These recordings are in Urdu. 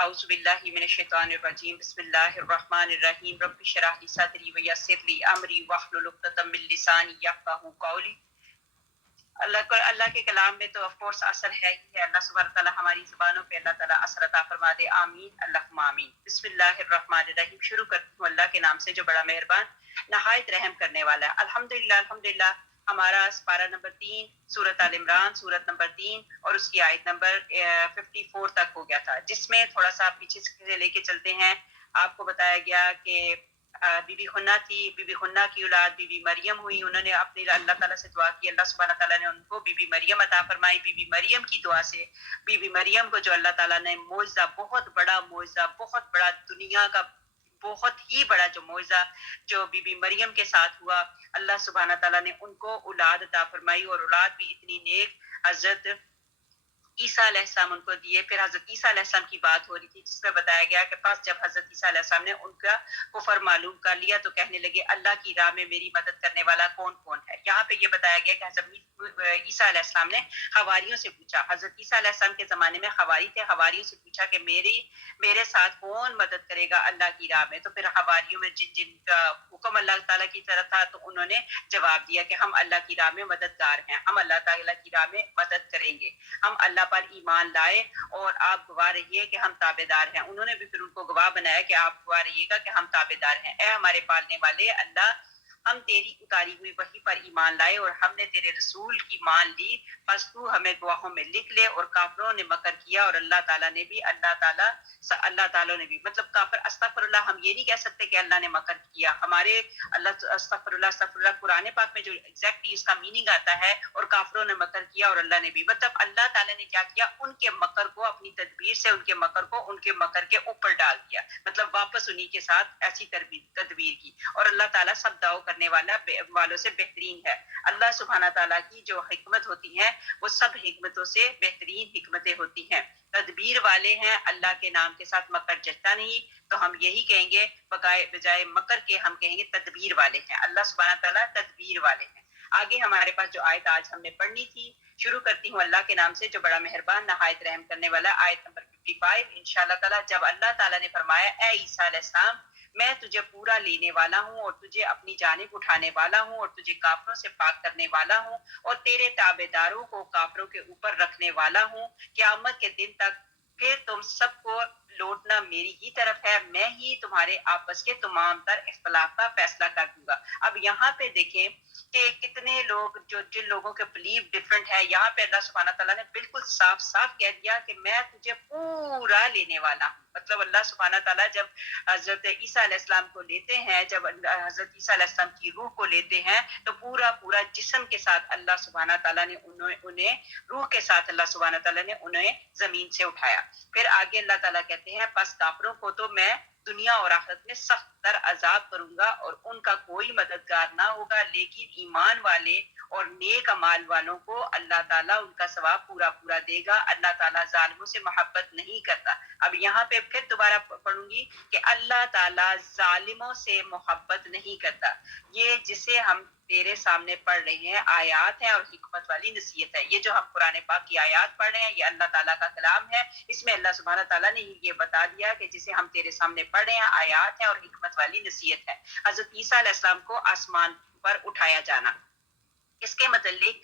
اعوذ باللہ من الشیطان الرجیم بسم اللہ الرحمن الرحیم رب اشرح لی صدری ویسر لی امری واحلل عقدۃ من لسانی یفقہوا قولی۔ اللہ کے کلام میں تو آف کورس اثر ہے ہی ہے۔ اللہ سبحانہ تعالیٰ ہماری زبانوں پہ اللہ تعالیٰ اثر عطا فرما دے، آمین اللہم آمین۔ بسم اللہ الرحمن الرحیم، شروع کرتی ہوں اللہ کے نام سے جو بڑا مہربان نہایت رحم کرنے والا ہے۔ الحمدللہ ہمارا پارہ نمبر 3 سورۃ آل عمران، سورت نمبر 3 اور اس کی آیت نمبر 54 تک ہو گیا تھا، جس میں تھوڑا سا پیچھے سے لے کے چلتے ہیں۔ آپ کو بتایا گیا کہ بی بی حنا تھی، بی بی حنا کی اولاد بی بی مریم ہوئی، انہوں نے اپنی اللہ تعالیٰ سے دعا کی، اللہ سبحانہ تعالیٰ نے ان کو بی بی مریم عطا فرمائی۔ بی بی مریم کی دعا سے بی بی مریم کو جو اللہ تعالیٰ نے معجزہ، بہت بڑا دنیا کا بہت ہی بڑا جو معجزہ جو بی بی مریم کے ساتھ ہوا، اللہ سبحانہ تعالیٰ نے ان کو اولاد عطا فرمائی، اور اولاد بھی اتنی نیک، حضرت عیسیٰ علیہ السلام ان کو دیے۔ پھر حضرت عیسیٰ علیہ السلام کی بات ہو رہی تھی، جس میں بتایا گیا کہ پس جب حضرت عیسیٰ علیہ السلام نے ان کا کفر معلوم کر لیا تو کہنے لگے اللہ کی راہ میں میری مدد کرنے والا کون کون ہے۔ یہاں پہ یہ بتایا گیا کہ حضرت عیسیٰ علیہ السلام نے حواریوں سے پوچھا، حضرت عیسیٰ علیہ السلام کے زمانے میں حواری تھے، حواریوں سے پوچھا کہ میرے ساتھ کون مدد کرے گا اللہ کی راہ میں۔ تو پھر حواریوں میں جن کا حکم اللہ تعالیٰ کی طرف تھا تو انہوں نے جواب دیا کہ ہم اللہ کی راہ میں مددگار ہیں، ہم اللہ تعالیٰ کی راہ میں مدد کریں گے، ہم اللہ پر ایمان لائے اور آپ گواہ رہیے کہ ہم تابعدار ہیں۔ انہوں نے بھی پھر ان کو گواہ بنایا کہ آپ گواہ رہیے گا کہ ہم تابعدار ہیں۔ اے ہمارے پالنے والے اللہ، ہم تیری اتاری ہوئی وحی پر ایمان لائے اور ہم نے تیرے رسول کی مان لی، بس تو ہمیں گواہوں میں لکھ لے۔ اور کافروں نے مکر کیا اور اللہ تعالیٰ نے بھی مطلب کافر، استغفر اللہ، ہم یہ نہیں کہہ سکتے کہ اللہ نے مکر کیا، ہمارے اللہ استغفر اللہ قرآن پاک میں جو ایگزیکٹلی اس کا میننگ آتا ہے، اور کافروں نے مکر کیا اور اللہ نے بھی، مطلب اللہ تعالیٰ نے کیا کیا، ان کے مکر کو اپنی تدبیر سے ان کے مکر کے اوپر ڈال دیا، مطلب واپس انہی کے ساتھ ایسی تدبیر کی۔ اور اللہ تعالیٰ سب دعو کرنے والوں سے بہترین ہے۔ اللہ سبحانہ تعالیٰ کی جو حکمت ہوتی ہے وہ سب حکمتوں سے بہترین حکمتیں ہوتی ہیں، تدبیر والے ہیں، اللہ کے نام کے ساتھ مکر جچتا نہیں، تو ہم یہی کہیں گے بجائے مکر کے ہم کہیں گے تدبیر والے ہیں، اللہ سبحانہ تعالیٰ تدبیر والے ہیں۔ آگے ہمارے پاس جو آیت آج ہم نے پڑھنی تھی، شروع کرتی ہوں اللہ کے نام سے جو بڑا مہربان نہایت رحم کرنے والا، آیت نمبر 55 انشاءاللہ تعالیٰ۔ جب اللہ تعالیٰ نے فرمایا اے عیسیٰ علیہ السلام، میں تجھے پورا لینے والا ہوں اور تجھے اپنی جانب اٹھانے والا ہوں اور تجھے کافروں سے پاک کرنے والا ہوں اور تیرے تابعداروں کو کافروں کے اوپر رکھنے والا ہوں قیامت کے دن تک، پھر تم سب کو لوٹنا میری ہی طرف ہے، میں ہی تمہارے آپس کے تمام تر اختلاف کا فیصلہ کر دوں گا۔ اب یہاں پہ دیکھیں کہ کتنے لوگ جن لوگوں کے بلیف ڈفرنٹ ہے، یہاں پہ اللہ سبحانہ تعالیٰ نے بالکل صاف کہہ دیا کہ میں تجھے پورا لینے والا ہوں۔ مطلب اللہ سبحانہ تعالیٰ جب حضرت عیسیٰ علیہ السلام کو لیتے ہیں، جب حضرت عیسیٰ علیہ السلام کی روح کو لیتے ہیں تو پورا جسم کے ساتھ اللہ سبحانہ تعالیٰ نے انہیں روح کے ساتھ اللہ سبحانہ تعالیٰ نے انہیں زمین سے اٹھایا۔ پھر آگے اللہ تعالیٰ کہتے ہیں پس کافروں کو تو میں دنیا اور آخرت میں سخت تر عذاب کروں گا اور ان کا کوئی مددگار نہ ہوگا، لیکن ایمان والے اور نیک اعمال والوں کو اللہ تعالیٰ ان کا ثواب پورا دے گا۔ اللہ تعالیٰ ظالموں سے محبت نہیں کرتا۔ اب یہاں پہ پھر دوبارہ پڑھوں گی کہ اللہ تعالیٰ ظالموں سے محبت نہیں کرتا۔ یہ جسے ہم تیرے سامنے پڑھ رہے ہیں آیات ہیں اور حکمت والی نصیحت ہے۔ یہ جو ہم قرآن پاک کی آیات پڑھ رہے ہیں یہ اللہ تعالیٰ کا کلام ہے، اس میں اللہ سبحانہ تعالیٰ نے یہ بتا دیا کہ جسے ہم تیرے سامنے پڑھ رہے ہیں آیات ہیں اور حکمت والی نصیحت ہے۔ حضرت عیسیٰ علیہ السلام کو آسمان پر اٹھایا جانا، اس کے متعلق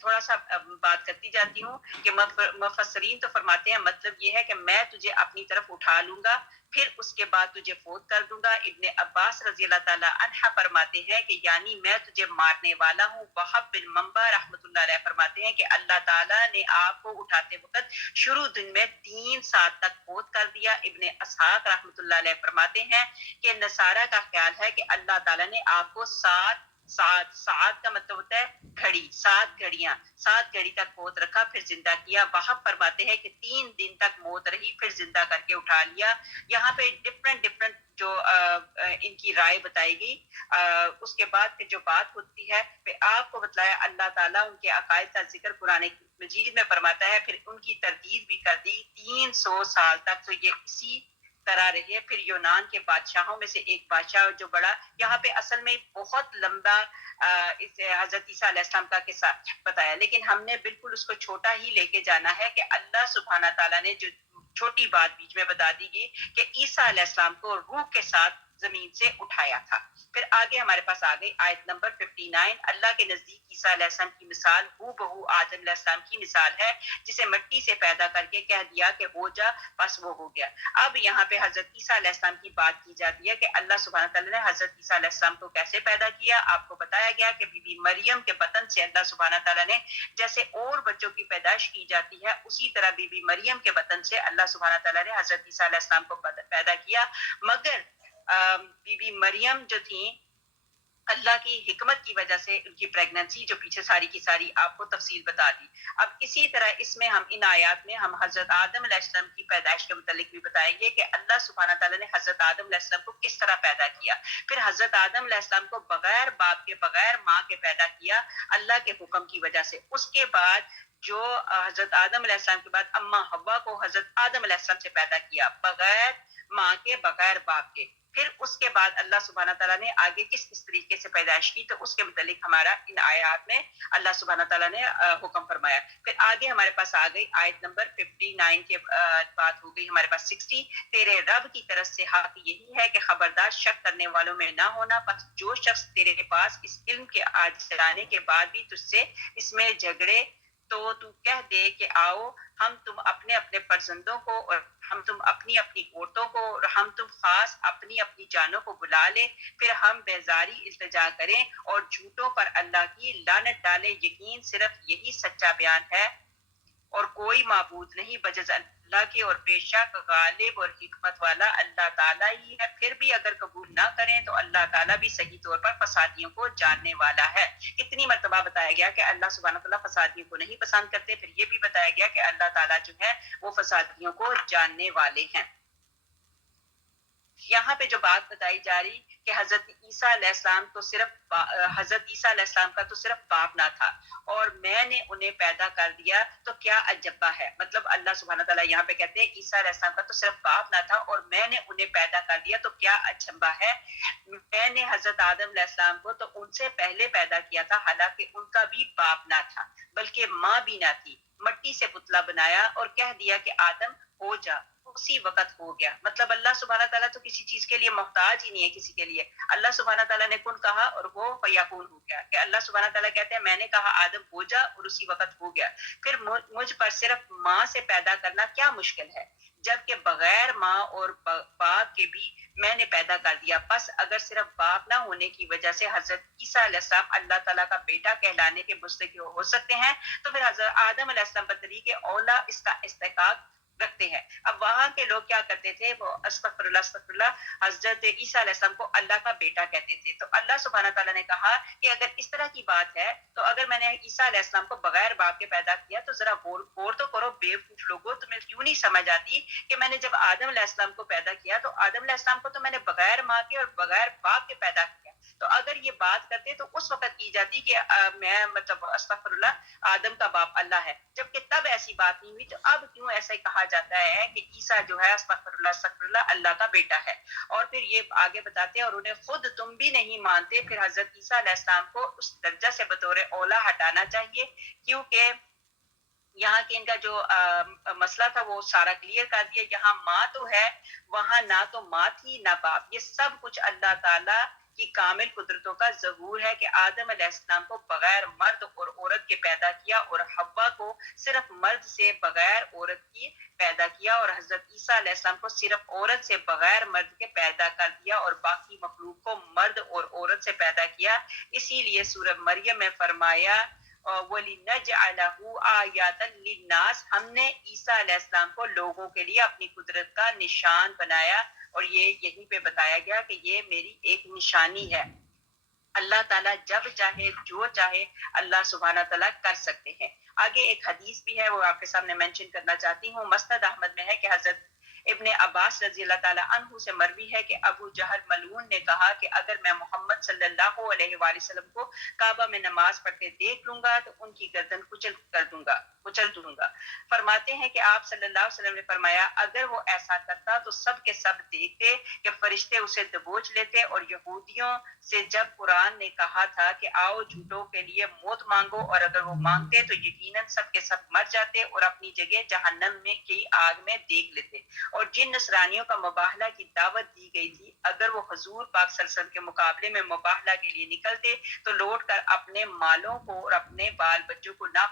تھوڑا سا بات کرتی جاتی ہوں کہ مفسرین تو فرماتے ہیں مطلب یہ ہے کہ میں تجھے اپنی طرف اٹھا لوں گا، پھر اس کے بعد تجھے فوت کر دوں گا۔ ابن عباس رضی اللہ تعالیٰ عنہ فرماتے ہیں کہ یعنی میں تجھے مارنے والا ہوں۔ وہب بن منبع رحمۃ اللہ علیہ فرماتے ہیں کہ اللہ تعالیٰ نے آپ کو اٹھاتے وقت شروع دن میں 3 سال تک فوت کر دیا۔ ابن اسحاق رحمۃ اللہ علیہ فرماتے ہیں کہ نصارہ کا خیال ہے کہ اللہ تعالیٰ نے آپ کو سات کا مطلب ہوتا ہے گھڑی، 7 گھڑیاں، 7 گھڑی تک موت رکھا پھر زندہ کیا۔ وہاں فرماتے ہیں کہ 3 دن تک موت رہی پھر زندہ کر کے اٹھا لیا۔ یہاں پہ ڈفرنٹ جو ان کی رائے بتائی گئی۔ اس کے بعد پھر جو بات ہوتی ہے پھر آپ کو بتلایا اللہ تعالیٰ ان کے عقائد کا ذکر قرآن مجید میں فرماتا ہے، پھر ان کی تردید بھی کر دی 300 سال تک، تو یہ اسی طرح رہی ہے۔ پھر یونان کے بادشاہوں میں سے ایک بادشاہ جو بڑا، یہاں پہ اصل میں بہت لمبا اس حضرت عیسیٰ علیہ السلام کا قصہ بتایا، لیکن ہم نے بالکل اس کو چھوٹا ہی لے کے جانا ہے کہ اللہ سبحانہ تعالیٰ نے جو چھوٹی بات بیچ میں بتا دی گئی کہ عیسیٰ علیہ السلام کو روح کے ساتھ زمین سے اٹھایا تھا. پھر آگے ہمارے پاس آ گئی آیت نمبر 59. اللہ کے نزدیک عیسیٰ علیہ السلام کی مثال ہو بہو آدم علیہ السلام کی مثال ہے جسے مٹی سے پیدا کر کے کہہ دیا کہ ہو جا، بس وہ ہو گیا. اب یہاں پہ حضرت عیسیٰ علیہ السلام کی بات کی جاتی ہے کہ اللہ سبحانہ تعالیٰ نے حضرت عیسیٰ علیہ السلام کو کیسے پیدا کیا. آپ کو بتایا گیا کہ بی بی مریم کے بطن سے اللہ سبحانہ تعالیٰ نے جیسے اور بچوں کی پیدائش کی جاتی ہے اسی طرح بی بی مریم کے بطن سے اللہ سبحانہ تعالیٰ نے حضرت عیسیٰ علیہ السلام کو پیدا کیا. مگر بی بی مریم جو تھیں اللہ کی حکمت کی وجہ سے ان کی پریگننسی جو پیچھے ساری کی ساری آپ کو تفصیل بتا دی. اب اسی طرح اس میں ہم ان آیات میں ہم حضرت آدم علیہ السلام کی پیدائش کے متعلق بھی بتائیں گے کہ اللہ سبحانہ تعالیٰ نے حضرت آدم علیہ السلام کو کس طرح پیدا کیا. پھر حضرت آدم علیہ السلام کو بغیر باپ کے بغیر ماں کے پیدا کیا اللہ کے حکم کی وجہ سے. اس کے بعد جو حضرت آدم علیہ السلام کے بعد اماں حوا کو حضرت آدم علیہ السلام سے پیدا کیا بغیر ماں کے بغیر باپ کے. پھر اس کے بعد اللہ سبحانہ تعالیٰ نے آگے کس طریقے سے پیدائش کی تو اس کے متعلق ہمارا ان آیات میں اللہ سبحانہ تعالیٰ نے حکم فرمایا. پھر آگے ہمارے پاس آ گئی آیت نمبر 59 کے بات ہو گئی ہمارے پاس 60. تیرے رب کی طرف سے حق یہی ہے کہ خبردار شک کرنے والوں میں نہ ہونا، بس جو شخص تیرے پاس اس علم کے آج لانے کے بعد بھی تجھ سے اس میں جھگڑے تو تو کہہ دے کہ آؤ ہم تم اپنے اپنے فرزندوں کو اور ہم تم اپنی اپنی عورتوں کو اور ہم تم خاص اپنی اپنی جانوں کو بلا لیں، پھر ہم بیزاری التجا کریں اور جھوٹوں پر اللہ کی لعنت ڈالیں. یقین صرف یہی سچا بیان ہے اور کوئی معبود نہیں بجز اللہ کے، اور بے شک غالب اور حکمت والا اللہ تعالیٰ ہی ہے. پھر بھی اگر قبول نہ کریں تو اللہ تعالیٰ بھی صحیح طور پر فسادیوں کو جاننے والا ہے. کتنی مرتبہ بتایا گیا کہ اللہ سبحانہ تعالیٰ فسادیوں کو نہیں پسند کرتے. پھر یہ بھی بتایا گیا کہ اللہ تعالیٰ جو ہے وہ فسادیوں کو جاننے والے ہیں. یہاں پہ جو بات بتائی جا رہی کہ حضرت عیسیٰ علیہ السلام تو صرف حضرت عیسیٰ علیہ السلام کا تو صرف باپ نہ تھا اور میں نے انہیں پیدا کر دیا تو کیا عجبہ ہے. مطلب اللہ سبحانہ تعالیٰ یہاں پہ کہتے ہیں عیسیٰ علیہ السلام کا تو صرف باپ نہ تھا اور میں نے انہیں پیدا کر دیا تو کیا عجبہ ہے. میں نے حضرت آدم علیہ السلام کو تو ان سے پہلے پیدا کیا تھا حالانکہ ان کا بھی باپ نہ تھا بلکہ ماں بھی نہ تھی. مٹی سے پتلا بنایا اور کہہ دیا کہ آدم ہو جا، اسی وقت ہو گیا. مطلب اللہ سبحانہ تعالیٰ تو کسی چیز کے لیے محتاج ہی نہیں ہے کسی کے لیے. اللہ سبحانہ تعالیٰ نے کن کہا اور وہ فیکون ہو گیا. کہ اللہ سبحانہ تعالیٰ کہتے ہیں میں نے کہا آدم ہو جا اور اسی وقت ہو گیا. پھر مجھ پر صرف ماں سے پیدا کرنا کیا مشکل ہے جبکہ بغیر ماں اور باپ کے بھی میں نے پیدا کر دیا. بس اگر صرف باپ نہ ہونے کی وجہ سے حضرت عیسیٰ علیہ السلام اللہ تعالیٰ کا بیٹا کہلانے کے مستحق ہو سکتے ہیں تو پھر حضرت آدم علیہ السلام بطریق اولا اس کا استحقاق رکھتے ہیں. اب وہاں کے لوگ کیا کرتے تھے، وہ استغفر اللہ حضرت عیسیٰ علیہ السلام کو اللہ کا بیٹا کہتے تھے. تو اللہ سبحانہ تعالیٰ نے کہا کہ اگر اس طرح کی بات ہے تو اگر میں نے عیسیٰ علیہ السلام کو بغیر باپ کے پیدا کیا تو ذرا غور تو کرو بیوقوف لوگوں، تمہیں کیوں نہیں سمجھ آتی کہ میں نے جب آدم علیہ السلام کو پیدا کیا تو آدم علیہ السلام کو تو میں نے بغیر ماں کے اور بغیر باپ کے پیدا کیا. تو اگر یہ بات کرتے تو اس وقت کی جاتی کہ میں مطلب استغفر اللہ آدم کا باپ اللہ ہے، جبکہ تب ایسی بات نہیں ہوئی. تو اب کیوں ایسا کہا جاتا ہے کہ عیسیٰ جو ہے استغفر اللہ کا بیٹا ہے. اور پھر یہ آگے بتاتے ہیں اور انہیں خود تم بھی نہیں مانتے، پھر حضرت عیسیٰ علیہ السلام کو اس درجہ سے بطور اولا ہٹانا چاہیے کیونکہ یہاں کے ان کا جو مسئلہ تھا وہ سارا کلیئر کر دیا. یہاں ماں تو ہے، وہاں نہ تو ماں تھی نہ باپ. یہ سب کچھ اللہ تعالیٰ کی کامل قدرتوں کا ظہور ہے کہ آدم علیہ السلام کو بغیر مرد اور عورت کے پیدا کیا اور حوا کو صرف مرد سے بغیر عورت کی پیدا کیا اور حضرت عیسیٰ علیہ السلام کو صرف عورت سے بغیر مرد کے پیدا کر دیا اور باقی مخلوق کو مرد اور عورت سے پیدا کیا. اسی لیے سورہ مریم میں فرمایا وَلِنَجْعَلَهُ آیَاتًا لِلنَّاسِ، ہم نے عیسیٰ علیہ السلام کو لوگوں کے لیے اپنی قدرت کا نشان بنایا. اور یہ یہیں پہ بتایا گیا کہ یہ میری ایک نشانی ہے. اللہ تعالیٰ جب چاہے جو چاہے اللہ سبحانہ تعالیٰ کر سکتے ہیں. آگے ایک حدیث بھی ہے وہ آپ کے سامنے مینشن کرنا چاہتی ہوں. مسند احمد میں ہے کہ حضرت ابن عباس رضی اللہ تعالیٰ عنہ سے مروی ہے کہ ابو جہل ملعون نے کہا کہ اگر میں محمد صلی اللہ علیہ وآلہ وسلم کو کعبہ میں نماز پڑھتے دیکھ لوں گا تو ان کی گردن کچل دوں گا. فرماتے ہیں کہ آپ صلی اللہ علیہ وسلم نے فرمایا اگر وہ ایسا کرتا تو سب کے سب دیکھتے کہ فرشتے اسے دبوچ لیتے. اور یہودیوں سے جب قرآن نے کہا تھا کہ آؤ جھوٹوں کے لیے موت مانگو اور اگر وہ مانگتے تو یقیناً سب کے سب مر جاتے اور اپنی جگہ جہنم میں کی آگ میں دیکھ لیتے. اور جن نصرانیوں کا مباہلہ کی دعوت دی گئی تھی اگر وہ حضور پاک صلی اللہ علیہ وسلم کے مقابلے میں مباہلہ کے لیے نکلتے تو لوٹ کر اپنے مالوں کو اور اپنے بال بچوں کو نہ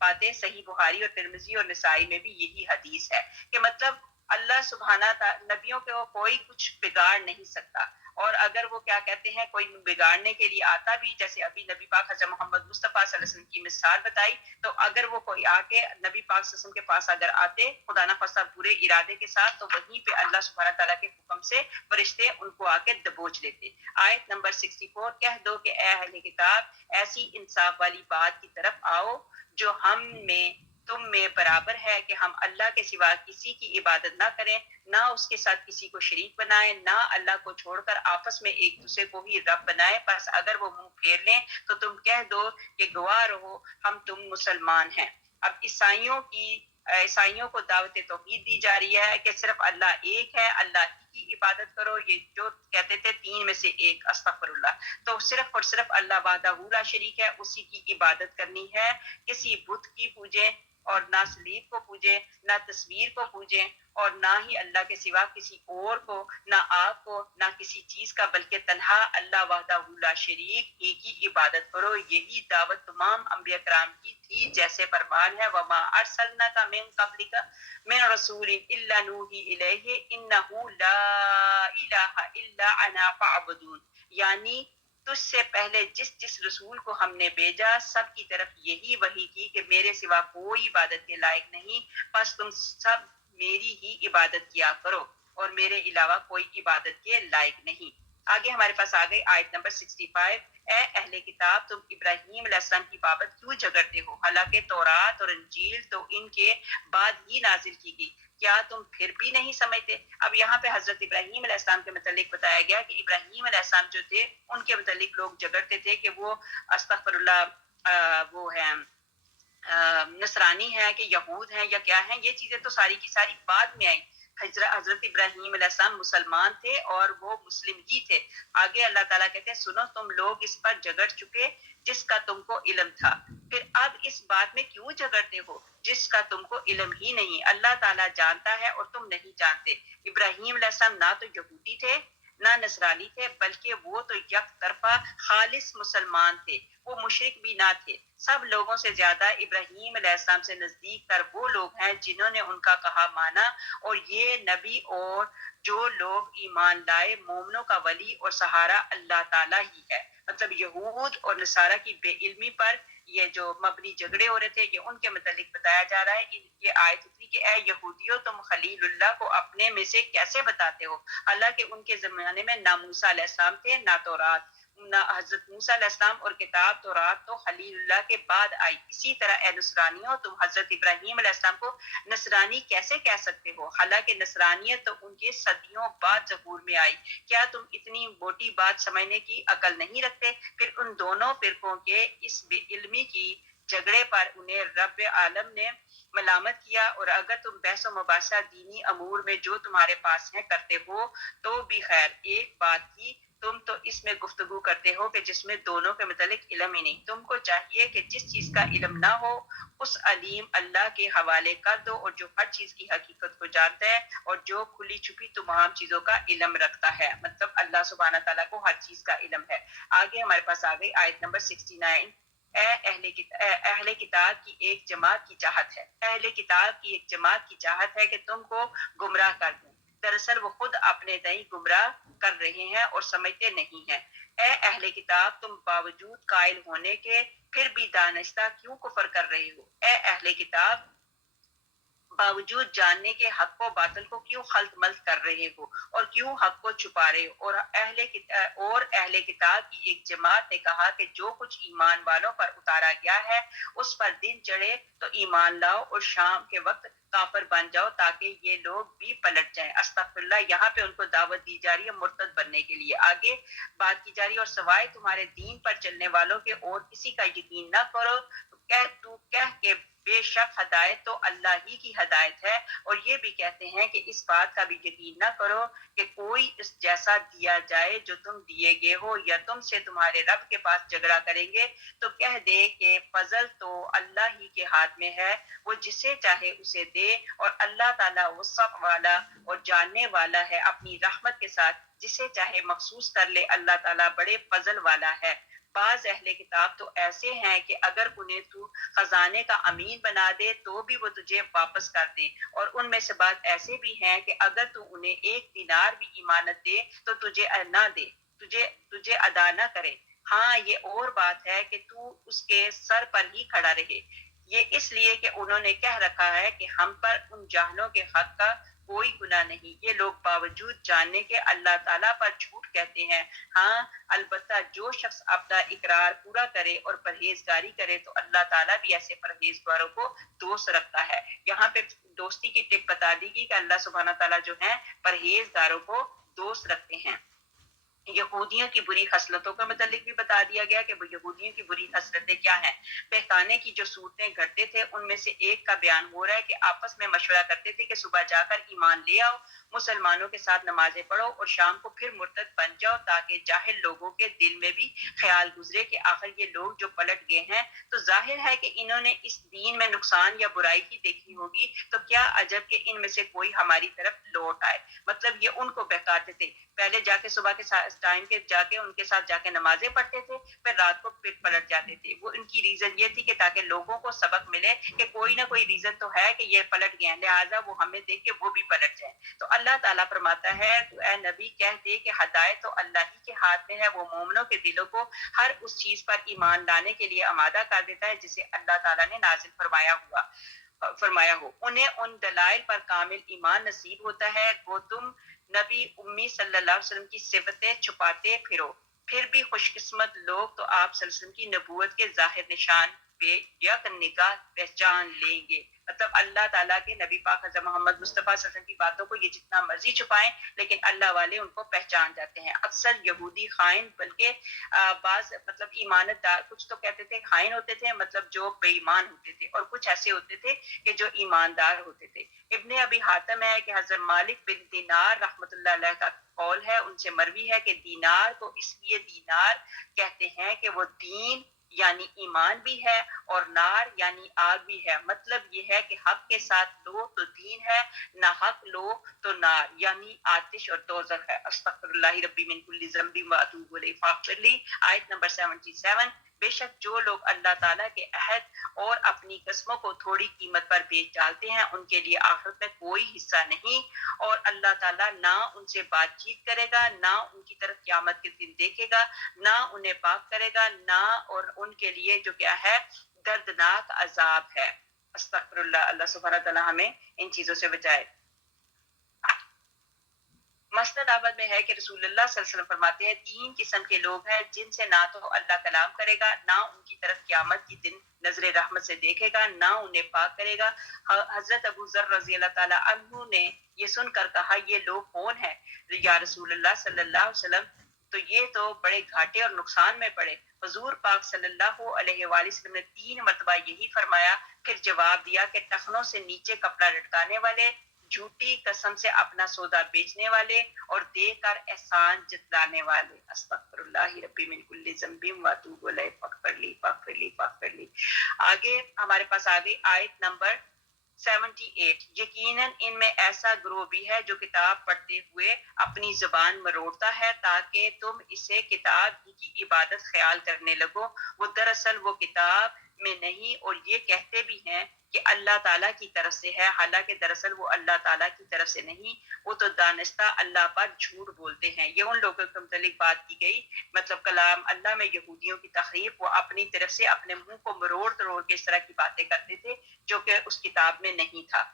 پاتے. صحیح بخاری اور ترمذی اور نسائی میں بھی یہی حدیث ہے کہ مطلب اللہ سبحانہ تعالی نبیوں کو کوئی کچھ بگاڑ نہیں سکتا. اور اگر وہ کیا کہتے ہیں کوئی بگاڑنے کے لیے آتا بھی, جیسے ابھی نبی پاک حضرت محمد مصطفیٰ صلی اللہ علیہ وسلم کی مثال بتائی, تو اگر وہ کوئی آ کے نبی پاک صلی اللہ علیہ وسلم کے پاس اگر آتے خدا نہ خواستہ برے ارادے کے ساتھ, تو وہیں پہ اللہ سبحانہ تعالیٰ کے حکم سے فرشتے ان کو آ کے دبوچ لیتے. آیت نمبر 64, کہہ دو کہ اے اہل کتاب ایسی انصاف والی بات کی طرف آؤ جو ہم میں تم میں برابر ہے کہ ہم اللہ کے سوا کسی کی عبادت نہ کریں, نہ اس کے ساتھ کسی کو شریک بنائیں, نہ اللہ کو چھوڑ کر آپس میں ایک دوسرے کو ہی رب بنائیں. بس اگر وہ منہ پھیر لیں تو تم کہہ دو کہ گواہ رہو ہم تم مسلمان ہیں. اب عیسائیوں کو دعوت توحید دی جا رہی ہے کہ صرف اللہ ایک ہے, اللہ ہی کی عبادت کرو. یہ جو کہتے تھے تین میں سے ایک, استغفر اللہ, تو صرف اور صرف اللہ وحدہ لا شریک ہے, اسی کی عبادت کرنی ہے. کسی بت کی پوجیں اور نہ صلیب کو پوجیں, نہ تصویر کو پوجیں, اور نہ ہی اللہ کے سوا کسی اور کو, نہ آپ کو, نہ کسی چیز کا, بلکہ تنہا اللہ وحدہ لا شریک ہی کی عبادت کرو. یہی دعوت تمام انبیاء کرام کی تھی, جیسے فرمان ہے وما ارسلناک من قبلک من رسول الا نوحی الیہ انہ لا الہ الا انا فاعبدون. یعنی تجھ سے پہلے جس رسول کو ہم نے بھیجا سب کی طرف یہی وحی کی کہ میرے سوا کوئی عبادت کے لائق نہیں, بس تم سب میری ہی عبادت کیا کرو اور میرے علاوہ کوئی عبادت کے لائق نہیں. آگے ہمارے پاس آ گئی آیت نمبر 65, اے اہل کتاب تم ابراہیم علیہ السلام کی بابت کیوں جھگڑتے ہو, حالانکہ تورات اور انجیل تو ان کے بعد ہی نازل کی گئی, کیا تم پھر بھی نہیں سمجھتے. اب یہاں پہ حضرت ابراہیم علیہ السلام کے متعلق بتایا گیا کہ ابراہیم علیہ السلام جو تھے ان کے متعلق لوگ جھگڑتے تھے کہ وہ استغفر اللہ وہ ہے نصرانی ہے کہ یہود ہیں یا کیا ہیں. یہ چیزیں تو ساری کی ساری بعد میں آئیں. حضرت ابراہیم علیہ السلام مسلمان تھے اور وہ مسلم ہی تھے. آگے اللہ تعالیٰ کہتے ہیں سنو تم لوگ اس پر جھگڑ چکے جس کا تم کو علم تھا, پھر اب اس بات میں کیوں جھگڑتے ہو جس کا تم کو علم ہی نہیں. اللہ تعالیٰ جانتا ہے اور تم نہیں جانتے. ابراہیم علیہ السلام نہ تو یہودی تھے نہ نصرانی تھے, بلکہ وہ تو یک طرفہ خالص مسلمان تھے, وہ مشرک بھی نہ تھے. سب لوگوں سے زیادہ ابراہیم علیہ السلام سے نزدیک تر وہ لوگ ہیں جنہوں نے ان کا کہا مانا, اور یہ نبی اور جو لوگ ایمان لائے مومنوں کا ولی اور سہارا اللہ تعالیٰ ہی ہے. مطلب یہود اور نصارہ کی بے علمی پر یہ جو مبنی جھگڑے ہو رہے تھے یہ ان کے متعلق بتایا جا رہا ہے. یہ آیت اتری کہ اے یہودیو تم خلیل اللہ کو اپنے میں سے کیسے بتاتے ہو, حالانکہ ان کے زمانے میں نہ موسیٰ علیہ السلام تھے نہ تورات, نہ حضرت موسیٰ علیہ السلام اور کتاب تورات تو خلیل اللہ کے بعد آئی. اسی طرح اے نصرانیوں تم حضرت ابراہیم علیہ السلام کو نصرانی کیسے کہہ سکتے ہو, حالانکہ نصرانیت تو ان کے صدیوں بعد ظہور میں آئی. کیا تم اتنی موٹی بات سمجھنے کی عقل نہیں رکھتے. پھر ان دونوں فرقوں کے اس بے علمی کی جھگڑے پر انہیں رب عالم نے ملامت کیا, اور اگر تم بحث و مباحثہ دینی امور میں جو تمہارے پاس ہیں کرتے ہو تو بھی خیر, ایک بات کی تم تو اس میں گفتگو کرتے ہو کہ جس میں دونوں کے متعلق علم ہی نہیں. تم کو چاہیے کہ جس چیز کا علم نہ ہو اس علیم اللہ کے حوالے کر دو, اور جو ہر چیز کی حقیقت کو جانتا ہے اور جو کھلی چھپی تمام چیزوں کا علم رکھتا ہے. مطلب اللہ سبحانہ تعالیٰ کو ہر چیز کا علم ہے. آگے ہمارے پاس آ گئی آیت نمبر 69, اے اہل کتاب کی ایک جماعت کی چاہت ہے, اہل کتاب کی ایک جماعت کی چاہت ہے کہ تم کو گمراہ کر دیں. دراصل وہ خود اپنے دیں گمراہ کر رہے ہیں اور سمجھتے نہیں ہیں. اے اہل کتاب تم باوجود قائل ہونے کے پھر بھی دانستہ کیوں کفر کر رہے ہو. اے اہل کتاب باوجود جاننے کے حق و باطل کو کیوں خلط ملط کر رہے ہو اور کیوں حق کو چھپا رہے ہو؟ اور اہل کتاب کی ایک جماعت نے کہا کہ جو کچھ ایمان والوں پر اتارا گیا ہے اس پر دن چڑھے تو ایمان لاؤ اور شام کے وقت کافر بن جاؤ تاکہ یہ لوگ بھی پلٹ جائیں۔ استغفر اللہ، یہاں پہ ان کو دعوت دی جا رہی ہے مرتد بننے کے لیے۔ آگے بات کی جا رہی ہے، اور سوائے تمہارے دین پر چلنے والوں کے اور کسی کا یقین نہ کرو، تو کہہ کہ بے شک ہدایت تو اللہ ہی کی ہدایت ہے، اور یہ بھی کہتے ہیں کہ اس بات کا بھی یقین نہ کرو کہ کوئی اس جیسا دیا جائے جو تم دیے گئے ہو، یا تم سے تمہارے رب کے پاس جھگڑا کریں گے تو کہہ دے کہ فضل تو اللہ ہی کے ہاتھ میں ہے، وہ جسے چاہے اسے دے، اور اللہ تعالیٰ وسعت والا اور جاننے والا ہے اپنی رحمت کے ساتھ، جسے چاہے مخصوص کر لے، اللہ تعالیٰ بڑے فضل والا ہے۔ بعض اہل کتاب تو ایسے ہیں کہ اگر انہیں تو خزانے کا امین بنا دے تو بھی وہ تجھے واپس کر دیں، اور ان میں سے بعض ایسے بھی ہیں کہ اگر تو انہیں 1 دینار بھی امانت دے تو تجھے نہ دے، تجھے ادا نہ کرے۔ ہاں یہ اور بات ہے کہ تو اس کے سر پر ہی کھڑا رہے، یہ اس لیے کہ انہوں نے کہہ رکھا ہے کہ ہم پر ان جاہلوں کے حق کا کوئی گناہ نہیں۔ یہ لوگ باوجود جاننے کے اللہ تعالیٰ پر جھوٹ کہتے ہیں۔ ہاں البتہ جو شخص اپنا اقرار پورا کرے اور پرہیزگاری کرے تو اللہ تعالیٰ بھی ایسے پرہیزگاروں کو دوست رکھتا ہے۔ یہاں پہ دوستی کی ٹپ بتا دی گی کہ اللہ سبحانہ تعالیٰ جو ہیں پرہیزگاروں کو دوست رکھتے ہیں۔ یہودیوں کی بری خصلتوں کا متعلق بھی بتا دیا گیا کہ وہ یہودیوں کی بری خصلتیں کیا ہیں۔ بہکانے کی جو صورتیں گھٹتے تھے ان میں سے ایک کا بیان ہو رہا ہے کہ آپس میں مشورہ کرتے تھے کہ صبح جا کر ایمان لے آؤ، مسلمانوں کے ساتھ نمازیں پڑھو اور شام کو پھر مرتد بن جاؤ، تاکہ جاہل لوگوں کے دل میں بھی خیال گزرے کہ آخر یہ لوگ جو پلٹ گئے ہیں تو ظاہر ہے کہ انہوں نے اس دین میں نقصان یا برائی ہی دیکھی ہوگی، تو کیا عجب کہ ان میں سے کوئی ہماری طرف لوٹ آئے۔ مطلب یہ ان کو بہکاتے تھے، پہلے جا کے صبح کے ٹائم کے جا کے ان کے ساتھ جا کے نمازیں پڑھتے تھے، پھر رات کو پھر پلٹ جاتے تھے۔ وہ ان کی ریزن یہ تھی کہ تاکہ لوگوں کو سبق ملے کہ کوئی نہ کوئی ریزن تو ہے کہ یہ پلٹ گئے ہیں، لہٰذا وہ ہمیں دیکھ کے وہ بھی پلٹ جائیں۔ تو اللہ تعالیٰ فرماتا ہے تو اے نبی کہہ دے کہ ہدایت تو اللہ ہی کے ہاتھ میں ہے، وہ مومنوں کے دلوں کو ہر اس چیز پر ایمان لانے کے لیے آمادہ کر دیتا ہے جسے اللہ تعالیٰ نے نازل فرمایا ہو۔ انہیں ان دلائل پر کامل ایمان نصیب ہوتا ہے۔ وہ تم نبی امی صلی اللہ علیہ وسلم کی صفتیں چھپاتے پھرو، پھر بھی خوش قسمت لوگ تو آپ صلی اللہ علیہ وسلم کی نبوت کے ظاہر نشان پہ یک نگاہ پہچان لیں گے۔ مطلب اللہ تعالیٰ کے نبی پاک حضرت محمد مصطفیٰ صلی اللہ علیہ وسلم کی باتوں کو یہ جتنا مرضی چھپائیں لیکن اللہ والے ان کو پہچان جاتے ہیں۔ اکثر یہودی خائن بلکہ بعض مطلب ایمانت دار، کچھ تو کہتے تھے خائن ہوتے تھے مطلب جو بے ایمان ہوتے تھے، اور کچھ ایسے ہوتے تھے کہ جو ایماندار ہوتے تھے۔ ابن ابی حاتم ہے کہ حضرت مالک بن دینار رحمۃ اللہ علیہ کا قول ہے، ان سے مروی ہے کہ دینار کو اس لیے دینار کہتے ہیں کہ وہ دین یعنی ایمان بھی ہے اور نار یعنی آگ بھی ہے۔ مطلب یہ ہے کہ حق کے ساتھ لو تو دین ہے، نہ حق لو تو نار یعنی آتش اور دوزخ ہے۔ استغفر اللہ ربی من کل ذنب واتوب الیہ فاغفر لی، آیت نمبر 77۔ بے شک جو لوگ اللہ تعالیٰ کے عہد اور اپنی قسموں کو تھوڑی قیمت پر بیچ ڈالتے ہیں ان کے لیے آخرت میں کوئی حصہ نہیں، اور اللہ تعالیٰ نہ ان سے بات چیت کرے گا، نہ ان کی طرف قیامت کے دن دیکھے گا، نہ انہیں پاک کرے گا، نہ اور ان کے لیے جو کیا ہے دردناک عذاب ہے۔ استغفر اللہ، اللہ سبحانہ تعالیٰ ہمیں ان چیزوں سے بچائے۔ مسند احمد میں ہے کہ رسول اللہ صلی اللہ علیہ وسلم فرماتے ہیں 3 قسم کے لوگ ہیں جن سے نہ تو اللہ کلام کرے گا، نہ ان کی طرف قیامت کی دن نظر رحمت سے دیکھے گا، نہ انہیں پاک کرے گا۔ حضرت ابو ذر رضی اللہ تعالیٰ عنہ نے یہ سن کر کہا یہ لوگ کون ہیں یا رسول اللہ صلی اللہ علیہ وسلم؟ تو یہ تو بڑے گھاٹے اور نقصان میں پڑے۔ حضور پاک صلی اللہ علیہ وآلہ وسلم نے 3 مرتبہ یہی فرمایا، پھر جواب دیا کہ ٹخنوں سے نیچے کپڑا لٹکانے والے، جھوٹی قسم سے اپنا سودا بیچنے والے، اور دے کر احسان جتلانے والے۔ استغفر اللہ ربی من کل ذنب واتوب الیہ فاغفر لی فاغفر لی فاغفر لی۔ آگے ہمارے پاس آگئی آیت نمبر 78۔ یقیناً ان میں ایسا گروہ بھی ہے جو کتاب پڑھتے ہوئے اپنی زبان مروڑتا ہے تاکہ تم اسے کتاب ہی کی عبادت خیال کرنے لگو، وہ دراصل وہ کتاب میں نہیں، اور یہ کہتے بھی ہیں کہ اللہ تعالیٰ کی طرف سے ہے، حالانکہ دراصل وہ اللہ تعالیٰ کی طرف سے نہیں، وہ تو دانستہ اللہ پر جھوٹ بولتے ہیں۔ یہ ان لوگوں کے متعلق بات کی گئی، مطلب کلام اللہ میں یہودیوں کی تخریف، وہ اپنی طرف سے اپنے منہ کو مروڑ توڑ کے اس طرح کی باتیں کرتے تھے جو کہ اس کتاب میں نہیں تھا۔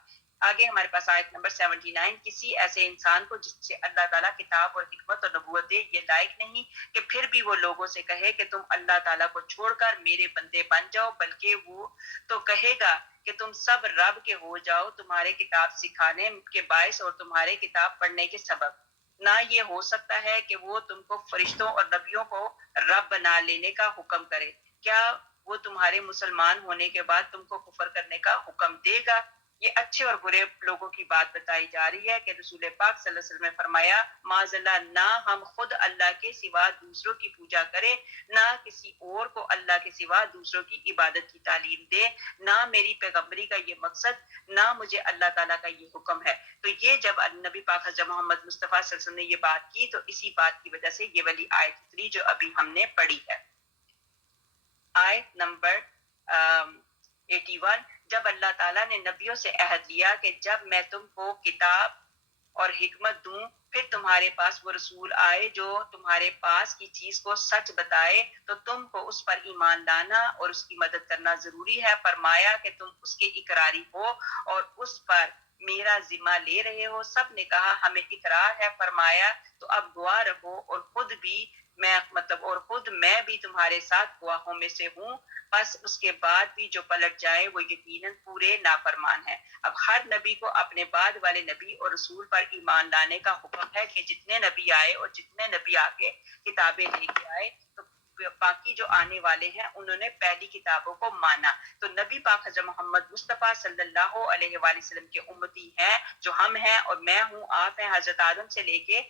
آگے ہمارے پاس آیت نمبر 79، کسی ایسے انسان کو جس سے اللہ تعالیٰ کتاب اور حکمت اور نبوت دے یہ لائق نہیں کہ پھر بھی وہ لوگوں سے کہے کہ تم اللہ تعالیٰ کو چھوڑ کر میرے بندے بن جاؤ، بلکہ وہ تو کہے گا کہ تم سب رب کے ہو جاؤ تمہارے کتاب سکھانے کے باعث اور تمہارے کتاب پڑھنے کے سبب۔ نہ یہ ہو سکتا ہے کہ وہ تم کو فرشتوں اور نبیوں کو رب بنا لینے کا حکم کرے، کیا وہ تمہارے مسلمان ہونے کے بعد تم کو کفر کرنے کا حکم دے گا؟ یہ اچھے اور برے لوگوں کی بات بتائی جا رہی ہے کہ رسول پاک صلی اللہ علیہ وسلم نے فرمایا معاذ اللہ نہ ہم خود اللہ کے سوا دوسروں کی پوجا کریں، نہ کسی اور کو اللہ کے سوا دوسروں کی عبادت کی تعلیم دے، نہ میری پیغمبری کا یہ مقصد، نہ مجھے اللہ تعالیٰ کا یہ حکم ہے۔ تو یہ جب نبی پاک حضرت محمد مصطفیٰ صلی اللہ علیہ وسلم نے یہ بات کی تو اسی بات کی وجہ سے یہ والی آیت اتری جو ابھی ہم نے پڑھی ہے۔ آیت نمبر 81، جب اللہ تعالیٰ نے نبیوں سے عہد لیا کہ جب میں تم کو کتاب اور حکمت دوں پھر تمہارے پاس وہ رسول آئے جو تمہارے پاس کی چیز کو سچ بتائے تو تم کو اس پر ایمان لانا اور اس کی مدد کرنا ضروری ہے، فرمایا کہ تم اس کے اقراری ہو اور اس پر میرا ذمہ لے رہے ہو۔ سب نے کہا ہمیں اقرار ہے، فرمایا تو اب گواہ رہو اور خود میں بھی تمہارے ساتھ گواہوں میں سے ہوں، بس اس کے بعد بھی جو پلٹ جائے وہ یقیناً پورے نافرمان ہے۔ اب ہر نبی کو اپنے بعد والے نبی اور رسول پر ایمان لانے کا حکم ہے کہ جتنے نبی آئے اور جتنے نبی آگے کتابیں لے کے آئے تو باقی جو آنے والے ہیں انہوں نے پہلی کتابوں کو مانا۔ تو نبی پاک حضرت محمد مصطفیٰ صلی اللہ علیہ وآلہ وسلم کے امتی ہیں جو ہم ہیں اور میں ہوں، آپ ہیں، حضرت آدم سے لے کے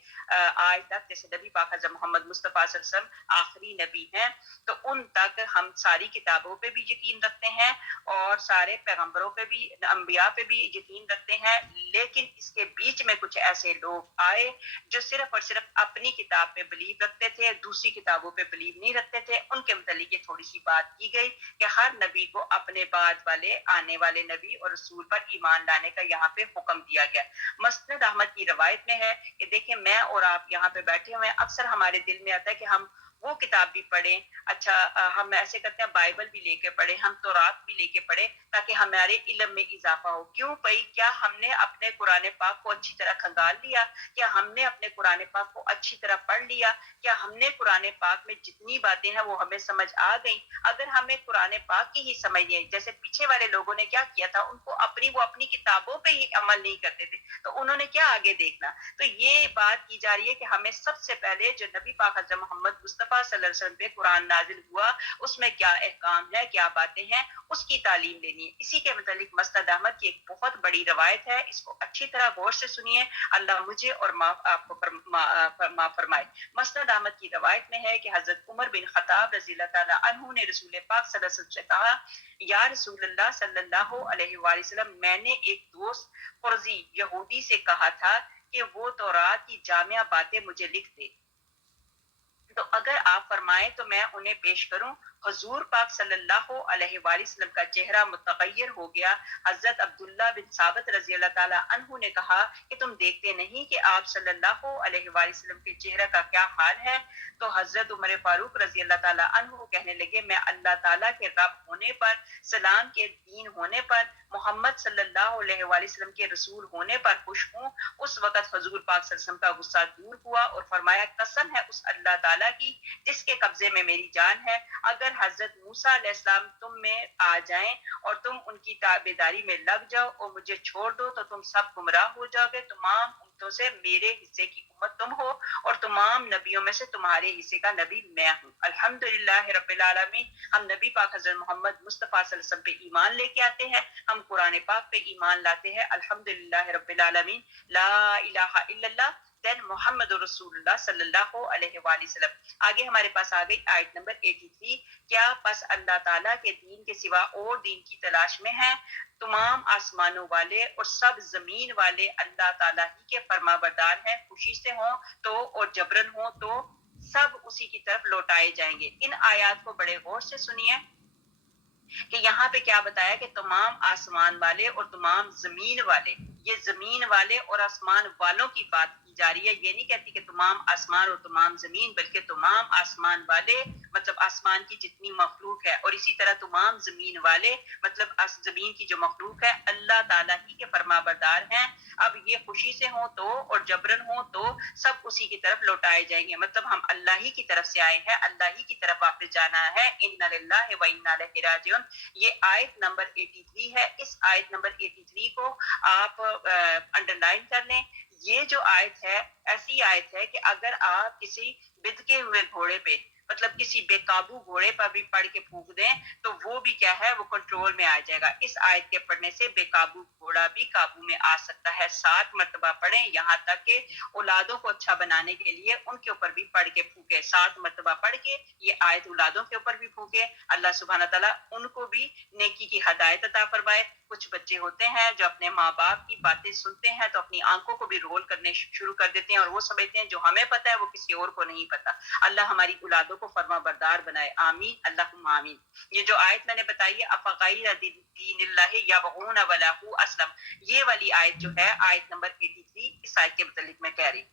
آج تک، جیسے نبی پاک حضرت محمد مصطفیٰ صلی اللہ علیہ وسلم آخری نبی ہیں، تو ان تک ہم ساری کتابوں پہ بھی یقین رکھتے ہیں اور سارے پیغمبروں پہ بھی، انبیاء پہ بھی یقین رکھتے ہیں، لیکن اس کے بیچ میں کچھ ایسے لوگ آئے جو صرف اور صرف اپنی کتاب پہ بلیو رکھتے تھے، دوسری کتابوں پہ بلیو نہیں رکھتے تھے۔ ان کے متعلق یہ تھوڑی سی بات کی گئی کہ ہر نبی کو اپنے بعد والے آنے والے نبی اور رسول پر ایمان لانے کا یہاں پہ حکم دیا گیا۔ مسند احمد کی روایت میں ہے کہ دیکھیں میں اور آپ یہاں پہ بیٹھے ہوئے ہیں، اکثر ہمارے دل میں آتا ہے کہ ہم وہ کتاب بھی پڑھیں، اچھا ہم ایسے کرتے ہیں بائبل بھی لے کے پڑھیں، ہم تورات بھی لے کے پڑھیں تاکہ ہمارے علم میں اضافہ ہو۔ کیوں بھائی؟ کیا ہم نے اپنے قرآن پاک کو اچھی طرح کھنگال لیا؟ کیا ہم نے اپنے قرآن پاک کو اچھی طرح پڑھ لیا؟ کیا ہم نے قرآن پاک میں جتنی باتیں ہیں وہ ہمیں سمجھ آ گئیں؟ اگر ہمیں قرآن پاک کی ہی سمجھ نہیں، جیسے پیچھے والے لوگوں نے کیا کیا تھا، ان کو وہ اپنی کتابوں پہ ہی عمل نہیں کرتے تھے، تو انہوں نے کیا آگے دیکھنا؟ تو یہ بات کی جا رہی ہے کہ ہمیں سب سے پہلے جو نبی پاک حضرت محمد مصطفیٰ صلی اللہ علیہ وسلم پہ قرآن نازل ہوا اس میں کیا احکام ہے، کیا باتیں ہیں، اس کی تعلیم لینی ہے۔ اسی کے متعلق مسند احمد کی ایک بہت بڑی روایت ہے، اس کو اچھی طرح غور سے سنیے، اللہ مجھے اور آپ کو معاف فرمائے۔ مسند احمد کی روایت میں ہے کہ حضرت عمر بن خطاب رضی اللہ تعالیٰ عنہ نے رسول پاک صلی اللہ علیہ وسلم سے کہا یا رسول اللہ صلی اللہ علیہ وآلہ وسلم، میں نے ایک دوست قرظی یہودی سے کہا تھا کہ وہ تورات کی جامع باتیں مجھے لکھ دے، تو اگر آپ فرمائیں تو میں انہیں پیش کروں۔ حضور پاک صلی اللہ علیہ وآلہ وسلم کا چہرہ متغیر ہو گیا۔ حضرت عبداللہ بن ثابت رضی اللہ تعالیٰ عنہ نے کہا کہ تم دیکھتے نہیں کہ آپ صلی اللہ علیہ وآلہ وسلم کے چہرہ کا کیا حال ہے؟ تو حضرت عمر فاروق رضی اللہ تعالیٰ عنہ کہنے لگے میں اللہ تعالیٰ کے رب ہونے پر، سلام کے دین ہونے پر، محمد صلی اللہ علیہ وآلہ وسلم کے رسول ہونے پر خوش ہوں۔ اس وقت حضور پاک صلی اللہ علیہ وسلم کا غصہ دور ہوا اور فرمایا قسم ہے اس اللہ تعالیٰ کی جس کے قبضے میں میری جان ہے، اگر حضرت موسیٰ علیہ السلام تم میں آ جائیں اور تم ان کی تابعداری میں لگ جاؤ اور مجھے چھوڑ دو تو تم سب گمراہ ہو جاؤ گے۔ تمام امتوں سے میرے حصے کی امت تم ہو اور تمام نبیوں میں سے تمہارے حصے کا نبی میں ہوں۔ الحمدللہ رب العالمین، ہم نبی پاک حضرت محمد مصطفیٰ صلی اللہ علیہ وسلم پہ ایمان لے کے آتے ہیں، ہم قرآن پاک پہ ایمان لاتے ہیں، الحمدللہ رب العالمین، لا الہ الا اللہ، دین محمد رسول اللہ صلی اللہ علیہ وآلہ وسلم۔ آگے ہمارے پاس آ گئی آیت نمبر 83، کیا پس اللہ تعالیٰ کے دین کے سوا اور دین کی تلاش میں ہیں؟ تمام آسمانوں والے اور سب زمین والے اللہ تعالیٰ ہی کے فرما بردار ہیں، خوشی سے ہوں تو اور جبرن ہوں تو سب اسی کی طرف لوٹائے جائیں گے۔ ان آیات کو بڑے غور سے سنیے کہ یہاں پہ کیا بتایا کہ تمام آسمان والے اور تمام زمین والے، یہ زمین والے اور آسمان والوں کی بات کی جا رہی ہے. یہ نہیں کہتی کہ تمام آسمان اور تمام زمین، بلکہ تمام آسمان والے مطلب آسمان کی جتنی مخلوق ہے، اور اسی طرح تمام زمین والے مطلب زمین کی جو مخلوق ہے اللہ تعالیٰ ہی کے فرما بردار ہیں. اب یہ خوشی سے ہوں تو اور جبرن ہوں تو سب اسی کی طرف لوٹائے جائیں گے. مطلب ہم اللہ ہی کی طرف سے آئے ہیں، اللہ ہی کی طرف واپس جانا ہے. اِنَّ لِلَّهِ وَإِنَّا إِلَيْهِ راجعون. یہ آیت نمبر 83 ہے. اس آیت نمبر 83 کو آپ انڈر لائن کر لیں. یہ جو آیت ہے ایسی آیت ہے کہ اگر آپ کسی بدکے ہوئے گھوڑے پہ مطلب کسی بے قابو گھوڑے پر بھی پڑھ کے پھونک دیں تو وہ بھی کیا ہے، وہ کنٹرول میں آ جائے گا. اس آیت کے پڑھنے سے بے قابو گھوڑا بھی قابو میں آ سکتا ہے. 7 مرتبہ پڑھیں یہاں تک کہ اولادوں کو اچھا بنانے کے لیے ان کے اوپر بھی پڑھ کے پھونکے. 7 مرتبہ پڑھ کے یہ آیت اولادوں کے اوپر بھی پھونکے. اللہ سبحانہ تعالیٰ ان کو بھی نیکی کی ہدایت عطا فرمائے. کچھ بچے ہوتے ہیں جو اپنے ماں باپ کی باتیں سنتے ہیں تو اپنی آنکھوں کو بھی رول کرنے شروع کر دیتے ہیں اور وہ سمجھتے ہیں جو ہمیں پتہ ہے وہ کسی اور کو نہیں پتہ. اللہ ہماری اولادوں کو فرما بردار بنائے. آمین اللہم آمین. یہ جو آیت میں نے بتائی ہے افغیر دین اللہ یبغون ولہ اسلم، یہ والی آیت جو ہے آیت نمبر 83 اس آیت کے متعلق میں کہہ رہی.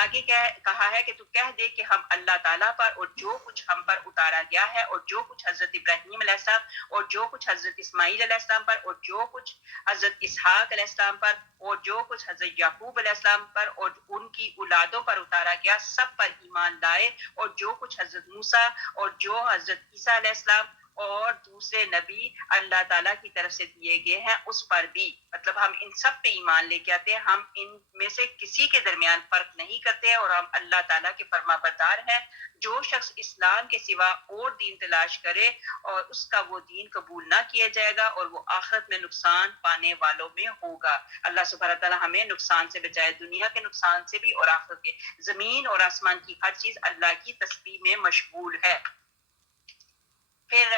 آگے کہا ہے کہ تو کہہ دے کہ ہم اللہ تعالیٰ پر اور جو کچھ ہم پر اتارا گیا ہے اور جو کچھ حضرت ابراہیم علیہ السلام اور جو کچھ حضرت اسماعیل علیہ السلام پر اور جو کچھ حضرت اسحاق علیہ السلام پر اور جو کچھ حضرت یعقوب علیہ السلام پر اور ان کی اولادوں پر اتارا گیا سب پر ایمان لائے، اور جو کچھ حضرت موسیٰ اور جو حضرت عیسیٰ علیہ السلام اور دوسرے نبی اللہ تعالیٰ کی طرف سے دیے گئے ہیں اس پر بھی. مطلب ہم ان سب پہ ایمان لے کے آتے ہیں، ہم ان میں سے کسی کے درمیان فرق نہیں کرتے اور ہم اللہ تعالیٰ کے فرما بردار ہیں. جو شخص اسلام کے سوا اور دین تلاش کرے اور اس کا وہ دین قبول نہ کیا جائے گا اور وہ آخرت میں نقصان پانے والوں میں ہوگا. اللہ سبحانہ تعالیٰ ہمیں نقصان سے بچائے، دنیا کے نقصان سے بھی اور آخرت کے. زمین اور آسمان کی ہر چیز اللہ کی تسبیح میں مشغول ہے. پھر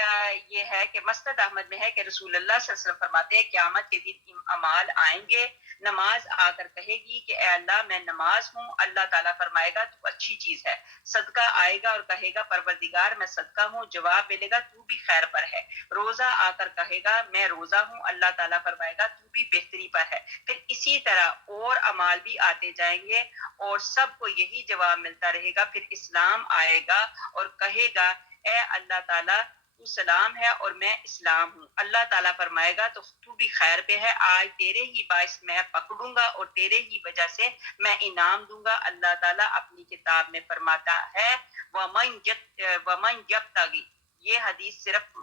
یہ ہے کہ مسند احمد میں ہے کہ رسول اللہ صلی اللہ علیہ وسلم فرماتے ہیں قیامت کے دن اعمال آئیں گے. نماز آ کر کہے گی کہ اے اللہ میں نماز ہوں. اللہ تعالیٰ فرمائے گا تو اچھی چیز ہے. صدقہ آئے گا اور کہے گا پروردگار میں صدقہ ہوں. جواب ملے گا تو بھی خیر پر ہے. روزہ آ کر کہے گا میں روزہ ہوں. اللہ تعالیٰ فرمائے گا تو بھی بہتری پر ہے. پھر اسی طرح اور اعمال بھی آتے جائیں گے اور سب کو یہی جواب ملتا رہے گا. پھر اسلام آئے گا اور کہے گا اے اللہ تعالیٰ تو سلام ہے اور میں اسلام ہوں. اللہ تعالیٰ فرمائے گا تو بھی خیر پہ ہے. آج تیرے ہی باعث میں پکڑوں گا اور تیرے ہی وجہ سے میں انعام دوں گا. اللہ تعالیٰ اپنی کتاب میں فرماتا ہے وَمَنْ يَبْتَغِ. یہ حدیث صرف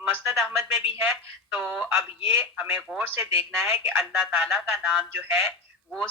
مسند احمد میں بھی ہے. تو اب یہ ہمیں غور سے دیکھنا ہے کہ اللہ تعالیٰ کا نام جو ہے وہ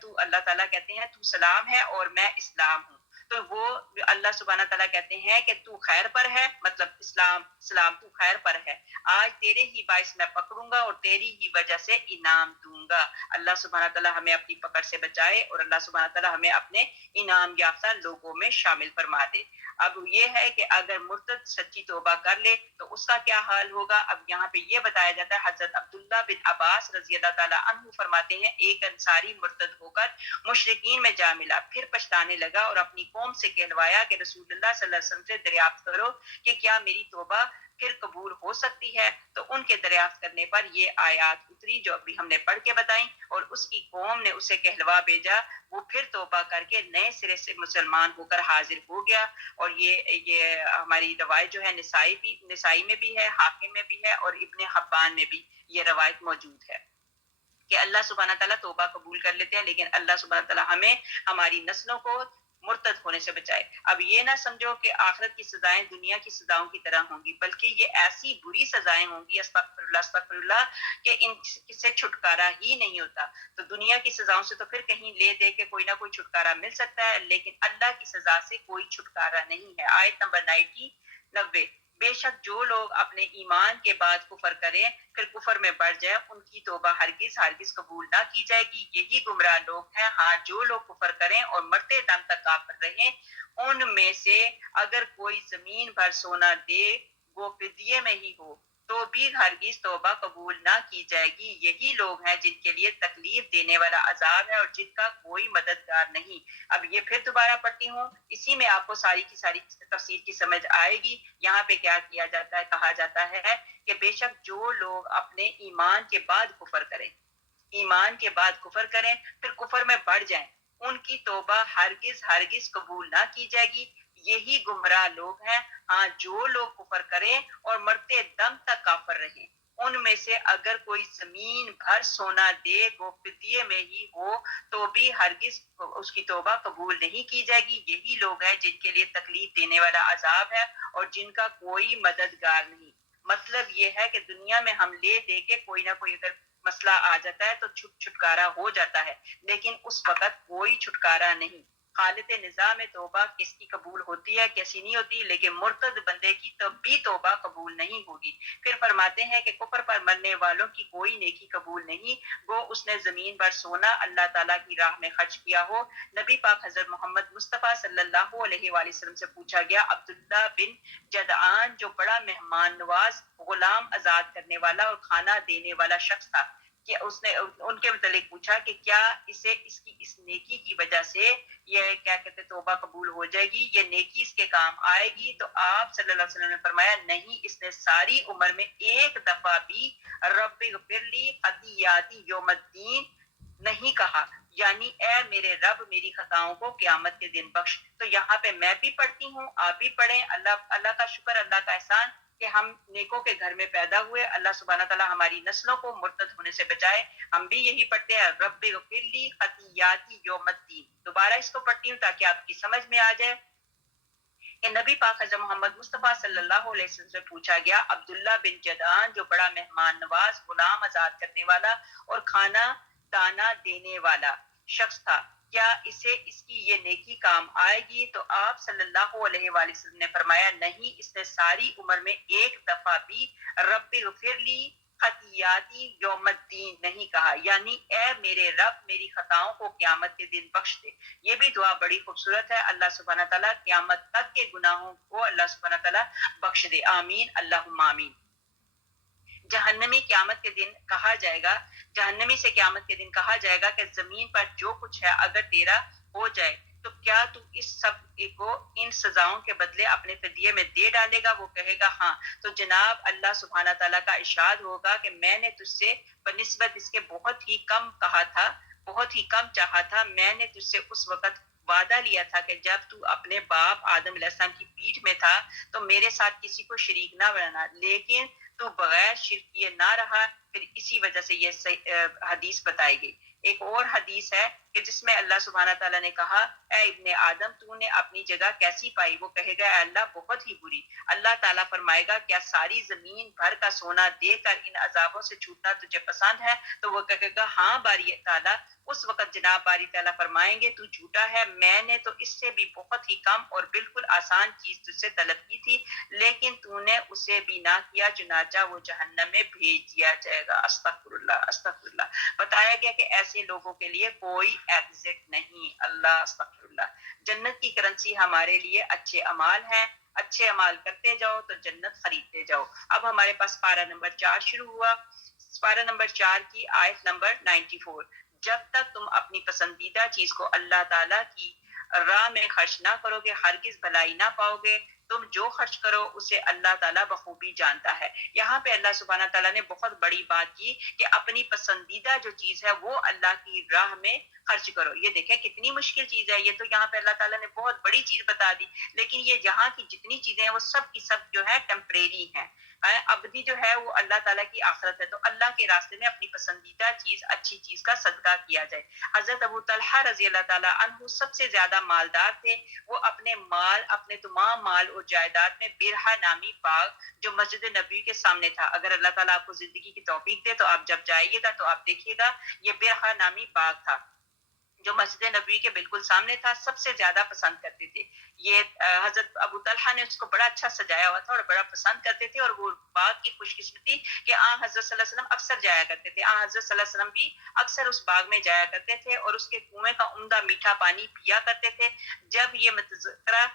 تو اللہ تعالیٰ کہتے ہیں تو سلام ہے اور میں اسلام ہوں. تو وہ اللہ سبحانہ تعالیٰ کہتے ہیں کہ تو خیر پر ہے، مطلب سلام تو خیر پر ہے. آج تیرے ہی باعث میں پکڑوں گا اور تیری ہی وجہ سے انعام دوں گا. اللہ سبحانہ تعالیٰ ہمیں اپنی پکڑ سے بچائے اور اللہ سبحانہ تعالیٰ ہمیں اپنے انعام یافتہ لوگوں میں شامل فرما دے. اب یہ ہے کہ اگر مرتد سچی توبہ کر لے تو اس کا کیا حال ہوگا. اب یہاں پہ یہ بتایا جاتا ہے حضرت عبداللہ بن عباس رضی اللہ تعالیٰ عنہ فرماتے ہیں ایک انصاری مرتد ہو کر مشرکین میں جا ملا، پھر پچھتانے لگا اور اپنی قوم سے کہلوایا کہ رسول اللہ صلی اللہ علیہ وسلم سے دریافت کرو کہ کیا میری توبہ پھر قبول ہو سکتی ہے. تو ان کے دریافت کرنے پر یہ آیات اتری جو ابھی ہم نے پڑھ کے بتائیں اور اس کی قوم نے اسے کہلوا بھیجا. وہ پھر توبہ کر کے نئے سرے سے مسلمان ہو کر حاضر ہو گیا. اور یہ ہماری روایت جو ہے نسائی میں بھی ہے، حاکم میں بھی ہے اور ابن حبان میں بھی یہ روایت موجود ہے کہ اللہ سبحانہ تعالیٰ توبہ قبول کر لیتے ہیں، لیکن اللہ سبحانہ تعالیٰ ہمیں ہماری نسلوں کو مرتد ہونے سے بچائے. اب یہ نہ سمجھو کہ آخرت کی سزائیں دنیا کی سزاؤں کی طرح ہوں گی، بلکہ یہ ایسی بری سزائیں ہوں گی استغفر اللہ کہ ان سے چھٹکارا ہی نہیں ہوتا. تو دنیا کی سزاؤں سے تو پھر کہیں لے دے کے کوئی نہ کوئی چھٹکارا مل سکتا ہے، لیکن اللہ کی سزا سے کوئی چھٹکارا نہیں ہے. آیت نمبر 90. بے شک جو لوگ اپنے ایمان کے بعد کفر کریں پھر کفر میں بڑھ جائیں ان کی توبہ ہرگز قبول نہ کی جائے گی. یہی گمراہ لوگ ہیں. ہاں جو لوگ کفر کریں اور مرتے دم تک کافر رہیں ان میں سے اگر کوئی زمین بھر سونا دے وہ فدیے میں ہی ہو تو بھی ہرگز توبہ قبول نہ کی جائے گی. یہی لوگ ہیں جن کے لیے تکلیف دینے والا عذاب ہے اور جن کا کوئی مددگار نہیں. اب یہ پھر دوبارہ پڑھتی ہوں، اسی میں آپ کو ساری کی ساری تفسیر کی سمجھ آئے گی. یہاں پہ کیا کیا جاتا ہے، کہا جاتا ہے کہ بے شک جو لوگ اپنے ایمان کے بعد کفر کریں، ایمان کے بعد کفر کریں پھر کفر میں بڑھ جائیں، ان کی توبہ ہرگز ہرگز قبول نہ کی جائے گی، یہی گمراہ لوگ ہیں۔ ہاں جو لوگ کفر کریں اور مرتے دم تک کافر رہیں، ان میں سے اگر کوئی زمین بھر سونا دے وہ فدیے میں ہی ہو تو بھی ہرگز اس کی توبہ قبول نہیں کی جائے گی، یہی لوگ ہیں جن کے لیے تکلیف دینے والا عذاب ہے اور جن کا کوئی مددگار نہیں۔ مطلب یہ ہے کہ دنیا میں ہم لے دے کے کوئی نہ کوئی اگر مسئلہ آ جاتا ہے تو چھٹکارا ہو جاتا ہے، لیکن اس وقت کوئی چھٹکارا نہیں۔ حالت نظام توبہ کس کی قبول ہوتی ہے کیسی نہیں ہوتی، لیکن مرتد بندے کی بھی توبہ قبول نہیں ہوگی۔ پھر فرماتے ہیں کہ کفر پر مرنے والوں کی کوئی نیکی قبول نہیں، وہ اس نے زمین پر سونا اللہ تعالیٰ کی راہ میں خرچ کیا ہو۔ نبی پاک حضرت محمد مصطفیٰ صلی اللہ علیہ وآلہ وسلم سے پوچھا گیا، عبداللہ بن جدعان جو بڑا مہمان نواز، غلام آزاد کرنے والا اور کھانا دینے والا شخص تھا، کہ اس نے ان کے متعلق پوچھا کہ کیا اسے اس کی اس نیکی کی وجہ سے یہ کیا کہتے توبہ قبول ہو جائے گی، یہ نیکی اس کے کام آئے گی؟ تو آپ صلی اللہ علیہ وسلم نے فرمایا نہیں، اس نے ساری عمر میں ایک دفعہ بھی رب اغفر لی خطیاتی یوم الدین نہیں کہا، یعنی اے میرے رب میری خطاؤں کو قیامت کے دن بخش۔ تو یہاں پہ میں بھی پڑھتی ہوں، آپ بھی پڑھیں۔ اللہ کا شکر، اللہ کا احسان کہ ہم نیکوں کے گھر میں پیدا ہوئے، اللہ سبحانہ تعالیٰ ہماری نسلوں کو مرتد ہونے سے بچائے۔ ہم بھی یہی پڑھتے ہیں، رب اغفر لی خطیاتی یوم الدین۔ دوبارہ اس کو پڑھتی ہوں تاکہ آپ کی سمجھ میں آ جائے کہ نبی پاک حضرت محمد مصطفیٰ صلی اللہ علیہ وسلم سے پوچھا گیا، عبداللہ بن جدعان جو بڑا مہمان نواز، غلام آزاد کرنے والا اور کھانا دانا دینے والا شخص تھا، کیا اسے اس کی یہ نیکی کام آئے گی؟ تو آپ صلی اللہ علیہ وآلہ وسلم نے فرمایا نہیں، اس نے ساری عمر میں ایک دفعہ بھی رب اغفر لی خطیاتی یوم الدین نہیں کہا، یعنی اے میرے رب میری خطاؤں کو قیامت کے دن بخش دے۔ یہ بھی دعا بڑی خوبصورت ہے، اللہ سبحانہ تعالیٰ قیامت تک کے گناہوں کو اللہ سبحانہ تعالیٰ بخش دے، آمین اللہم آمین۔ جہنمی قیامت کے دن کہا جائے گا، جہنمی سے قیامت کے دن کہا جائے گا کہ زمین پر جو کچھ ہے اگر تیرا ہو جائے تو کیا تو اس سب کو ان سزاؤں کے بدلے اپنے فدیے میں دے ڈالے گا؟ وہ کہے گا ہاں۔ تو جناب اللہ سبحانہ تعالیٰ کا ارشاد ہوگا کہ میں نے تجھ سے بنسبت اس کے بہت ہی کم کہا تھا، بہت ہی کم چاہا تھا، میں نے تجھ سے اس وقت وعدہ لیا تھا کہ جب تو اپنے باپ آدم علیہ السلام کی پیٹھ میں تھا تو میرے ساتھ کسی کو شریک نہ بنانا، لیکن تو بغیر شرک کیے نہ رہا، پھر اسی وجہ سے یہ حدیث بتائی گئی۔ ایک اور حدیث ہے کہ جس میں اللہ سبحانہ تعالیٰ نے کہا اے ابن آدم تو نے اپنی جگہ کیسی پائی؟ وہ کہے گا اے اللہ بہت ہی بری۔ اللہ تعالیٰ فرمائے گا کیا ساری زمین بھر کا سونا دے کر ان عذابوں سے چھوٹنا تجھے پسند ہے؟ تو وہ کہے گا ہاں باری تعالیٰ۔ اس وقت جناب باری تعالیٰ فرمائیں گے تو جھوٹا ہے، میں نے تو اس سے بھی بہت ہی کم اور بالکل آسان چیز تجھ سے طلب کی تھی لیکن تو نے اسے بھی نہ کیا، چنانچہ وہ جہنم میں بھیج دیا جائے گا۔ استغفر اللہ استغفر اللہ۔ بتایا گیا کہ ایسے لوگوں کے لیے کوئی ایگزٹ نہیں، اللہ استغفر اللہ۔ جنت کی کرنسی ہمارے لیے اچھے اعمال ہیں، اچھے اعمال کرتے جاؤ تو جنت خریدتے جاؤ۔ اب ہمارے پاس پارہ نمبر 4 شروع ہوا، پارہ نمبر 4 کی آیت نمبر 94۔ جب تک تم اپنی پسندیدہ چیز کو اللہ تعالیٰ کی راہ میں خرچ نہ کرو گے ہرگز بھلائی نہ پاؤ گے، تم جو خرچ کرو اسے اللہ تعالیٰ بخوبی جانتا ہے۔ یہاں پہ اللہ سبحانہ تعالیٰ نے بہت بڑی بات کی کہ اپنی پسندیدہ جو چیز ہے وہ اللہ کی راہ میں خرچ کرو۔ یہ دیکھیں کتنی مشکل چیز ہے، یہ تو یہاں پہ اللہ تعالیٰ نے بہت بڑی چیز بتا دی، لیکن یہ یہاں کی جتنی چیزیں ہیں وہ سب کی سب جو ہے ٹیمپریری ہیں، ابدی جو ہے وہ اللہ تعالیٰ کی آخرت ہے۔ تو اللہ کے راستے میں اپنی پسندیدہ چیز، اچھی چیز کا صدقہ کیا جائے۔ حضرت ابو طلحہ رضی اللہ تعالیٰ عنہ سب سے زیادہ مالدار تھے، وہ اپنے مال، اپنے تمام مال اور جائیداد میں برہا نامی باغ جو مسجد نبوی کے سامنے تھا، اگر اللہ تعالیٰ آپ کو زندگی کی توفیق دے تو آپ جب جائیے گا تو آپ دیکھیے گا یہ برہا نامی باغ تھا جو مسجد نبوی کے بالکل سامنے تھا، سب سے زیادہ پسند کرتے تھے یہ حضرت ابو طلحہ نے اس کو بڑا اچھا سجایا ہوا تھا اور بڑا پسند کرتے تھے، اور وہ باغ کی خوش قسمتی کہ حضرت صلی اللہ علیہ وسلم اکثر جایا کرتے تھے، حضرت صلی اللہ علیہ وسلم بھی اکثر اس باغ میں جایا کرتے تھے اور اس کے کنویں کا عمدہ میٹھا پانی پیا کرتے تھے۔ جب یہ متذکرہ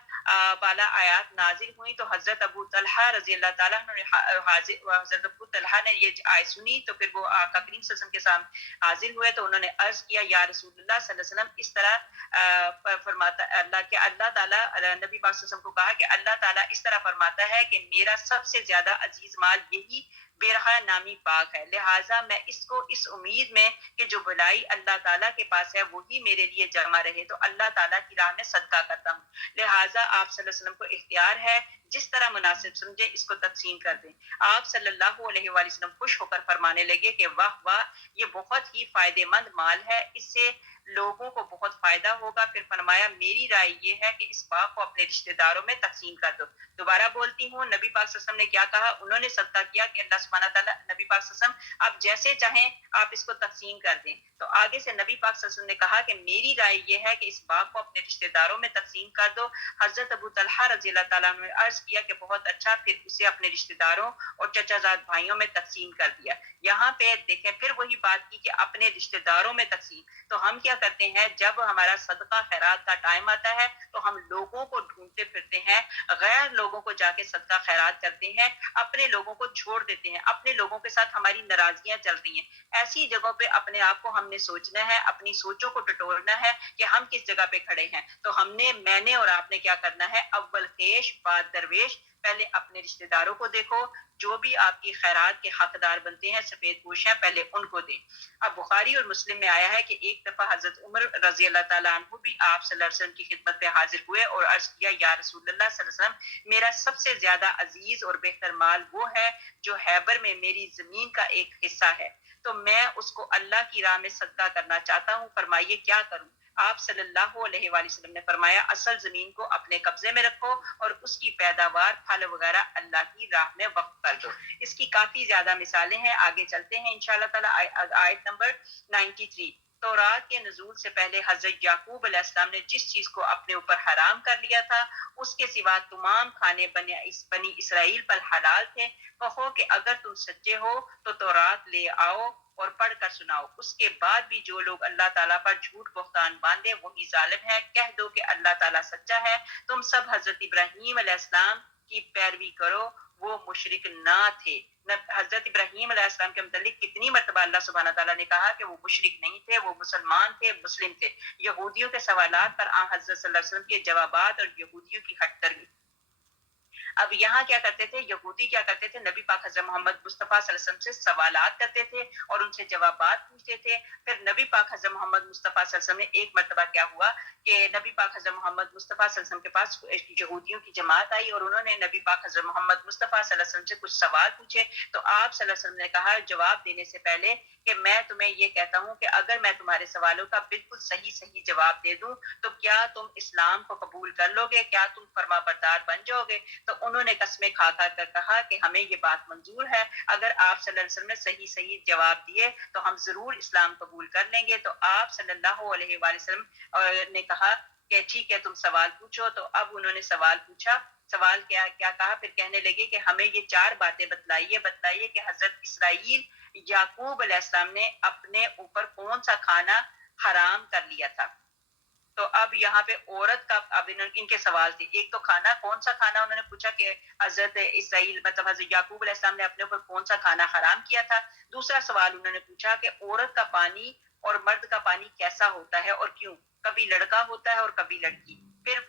بالا آیات نازل ہوئی تو حضرت ابو طلحہ رضی اللہ تعالیٰ عنہ حضرت ابو طلحہ نے یہ آیت سنی تو پھر وہ آقا کریم صلی اللہ علیہ وسلم کے سامنے حاضر ہوئے تو انہوں نے عرض کیا یا رسول اللہ صلی اللہ علیہ وسلم اس طرح فرماتا اللہ کہ اللہ تعالیٰ نبی پاک صلی اللہ علیہ وسلم کو کہا کہ اللہ تعالیٰ اس طرح فرماتا ہے کہ میرا سب سے زیادہ عزیز مال یہی بیرحا نامی پاک ہے، لہٰذا میں اس کو اس امید میں کہ جو بھلائی اللہ تعالیٰ کے پاس ہے وہی میرے لیے جمع رہے تو اللہ تعالیٰ کی راہ میں صدقہ کرتا ہوں۔ لہٰذا آپ صلی اللہ علیہ وسلم کو اختیار ہے، جس طرح مناسب سمجھے اس کو تقسیم کر دیں۔ آپ صلی اللہ علیہ وآلہ وسلم خوش ہو کر فرمانے لگے کہ واہ واہ، یہ بہت ہی فائدے مند مال ہے، اس سے لوگوں کو بہت فائدہ ہوگا۔ پھر فرمایا میری رائے یہ ہے کہ اس باغ کو اپنے رشتہ داروں میں تقسیم کر دو۔ دوبارہ بولتی ہوں، نبی پاک صلی اللہ علیہ وسلم نے کیا کہا؟ انہوں نے صدقہ کیا کہ اللہ سبحانہ تعالیٰ، نبی پاک صلی اللہ علیہ وسلم آپ جیسے چاہیں آپ اس کو تقسیم کر دیں۔ تو آگے سے نبی پاک صلی اللہ علیہ وسلم نے کہا کہ میری رائے یہ ہے کہ اس باغ کو اپنے رشتہ داروں میں تقسیم کر دو۔ حضرت ابو طلحہ رضی اللہ تعالیٰ عنہ نے عرض کیا کہ بہت اچھا، پھر اسے اپنے رشتہ داروں اور چچا زاد بھائیوں میں تقسیم کر دیا۔ یہاں پہ دیکھیں پھر وہی بات کی کہ اپنے رشتہ داروں میں تقسیم۔ تو ہم کیا کرتے ہیں جب ہمارا صدقہ خیرات کا ٹائم آتا ہے تو ہم لوگوں کو ڈھونڈتے پھرتے ہیں، غیر لوگوں کو جا کے صدقہ خیرات کرتے ہیں، اپنے لوگوں کو چھوڑ دیتے ہیں، اپنے لوگوں کے ساتھ ہماری ناراضگیاں چل رہی ہیں۔ ایسی جگہوں پہ اپنے آپ کو ہم نے سوچنا ہے، اپنی سوچوں کو ٹٹولنا ہے کہ ہم کس جگہ پہ کھڑے ہیں۔ تو میں نے اور آپ نے کیا کرنا ہے؟ اول خیش بعد درویش، پہلے اپنے رشتہ داروں کو دیکھو، جو بھی آپ کی خیرات کے حقدار بنتے ہیں، سفید پوش ہیں، پہلے ان کو دیں۔ اب بخاری اور مسلم میں آیا ہے کہ ایک دفعہ حضرت عمر رضی اللہ تعالیٰ عنہ بھی آپ صلی اللہ علیہ وسلم کی خدمت پہ حاضر ہوئے اور عرض کیا یا رسول اللہ صلی اللہ علیہ وسلم، میرا سب سے زیادہ عزیز اور بہتر مال وہ ہے جو خیبر میں میری زمین کا ایک حصہ ہے، تو میں اس کو اللہ کی راہ میں صدقہ کرنا چاہتا ہوں، فرمائیے کیا کروں؟ آپ صلی اللہ علیہ وآلہ وسلم نے فرمایا اصل زمین کو اپنے قبضے میں رکھو اور اس کی پیداوار پھل وغیرہ اللہ کی راہ میں وقف کر دو۔ اس کی کافی زیادہ مثالیں ہیں، آگے چلتے ہیں انشاءاللہ تعالی۔ آیت نمبر 93۔ تورات کے نزول سے پہلے حضرت یعقوب علیہ السلام نے جس چیز کو اپنے اوپر حرام کر لیا تھا اس کے سوا تمام کھانے بنی اسرائیل پر حلال تھے۔ کہو کہ اگر تم سچے ہو تو تورات لے آؤ اور پڑھ کر سناؤ، اس کے بعد بھی جو لوگ اللہ تعالیٰ پر جھوٹ بہتان باندھے وہی ظالم ہے۔ کہہ دو کہ اللہ تعالیٰ سچا ہے، تم سب حضرت ابراہیم علیہ السلام کی پیروی کرو، وہ مشرک نہ تھے۔ حضرت ابراہیم علیہ السلام کے متعلق کتنی مرتبہ اللہ سبحانہ تعالیٰ نے کہا کہ وہ مشرک نہیں تھے، وہ مسلمان تھے، مسلم تھے۔ یہودیوں کے سوالات پر حضرت صلی اللہ علیہ وسلم کے جوابات اور یہودیوں کی ہٹ درمی۔ اب یہاں کیا کرتے تھے یہودی؟ کیا کرتے تھے؟ نبی پاک حضرت محمد مصطفیٰ صلی اللہ علیہ وسلم سے سوالات کرتے تھے اور ان سے جوابات پوچھتے تھے۔ پھر نبی پاک حضرت محمد مصطفیٰ صلی اللہ علیہ وسلم نے ایک مرتبہ کیا ہوا کہ نبی پاک حضرت محمد مصطفیٰ صلی اللہ علیہ وسلم کے پاس یہودیوں کی جماعت آئی اور انہوں نے نبی پاک حضرت محمد مصطفیٰ صلی اللہ علیہ وسلم سے کچھ سوال پوچھے، تو آپ صلی اللہ علیہ وسلم نے کہا جواب دینے سے پہلے کہ میں تمہیں یہ کہتا ہوں کہ اگر میں تمہارے سوالوں کا بالکل صحیح جواب دے دوں تو کیا تم اسلام کو قبول کر لو گے؟ کیا تم فرما بردار بن جاؤ گے؟ تو انہوں نے قسمیں کھا کر کہا کہ ہمیں یہ بات منظور ہے، اگر آپ صلی اللہ علیہ وسلم نے صحیح جواب دیے تو ہم ضرور اسلام قبول کر لیں گے۔ تو آپ صلی اللہ علیہ وآلہ وسلم نے کہا کہ ٹھیک ہے تم سوال پوچھو۔ تو اب انہوں نے سوال پوچھا، سوال کیا کہا؟ پھر کہنے لگے کہ ہمیں یہ 4 باتیں بتلائیے کہ حضرت اسرائیل یعقوب علیہ السلام نے اپنے اوپر کون سا کھانا حرام کر لیا تھا۔ تو اب یہاں پہ عورت کا اب ان کے سوال تھے، ایک تو کھانا، کون سا کھانا انہوں نے پوچھا کہ حضرت اسرائیل مطلب حضرت یعقوب علیہ السلام نے اپنے اوپر کون سا کھانا حرام کیا تھا۔ دوسرا سوال انہوں نے پوچھا کہ عورت کا پانی اور مرد کا پانی کیسا ہوتا ہے اور کیوں؟ کبھی لڑکا ہوتا ہے اور کبھی لڑکی۔ پھر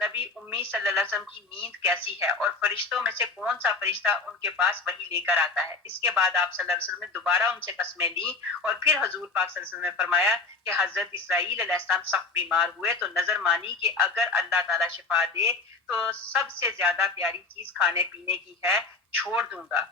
نبی امی صلی اللہ علیہ وسلم کی نیند کیسی ہے اور فرشتوں میں سے کون سا فرشتہ ان کے پاس وحی لے کر آتا ہے۔ اس کے بعد آپ صلی اللہ علیہ وسلم نے دوبارہ ان سے قسمیں لیں اور پھر حضور پاک صلی اللہ علیہ وسلم نے فرمایا کہ حضرت اسرائیل علیہ السلام سخت بیمار ہوئے تو نظر مانی کہ اگر اللہ تعالیٰ شفا دے تو سب سے زیادہ پیاری چیز کھانے پینے کی ہے، چھوڑ دوں گا۔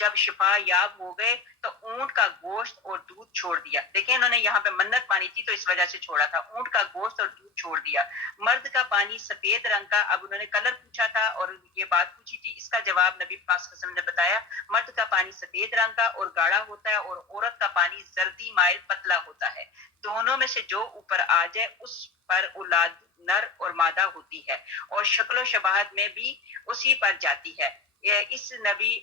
جب شفا یاب ہو گئے تو اونٹ کا گوشت اور دودھ چھوڑ دیا۔ دیکھیں انہوں نے یہاں پہ منت مانی تھی تو اس وجہ سے چھوڑا تھا، اونٹ کا گوشت اور دودھ چھوڑ دیا۔ مرد کا پانی سفید رنگ کا، اب انہوں نے کلر پوچھا تھا اور یہ بات پوچھی تھی، اس کا جواب نبی پاک صلی اللہ علیہ وسلم نے بتایا مرد کا پانی سفید رنگ کا اور گاڑھا ہوتا ہے اور عورت کا پانی زردی مائل پتلا ہوتا ہے، دونوں میں سے جو اوپر آ جائے اس پر اولاد نر اور مادہ ہوتی ہے اور شکل و شباہت میں بھی اسی پر جاتی ہے۔ اس نبی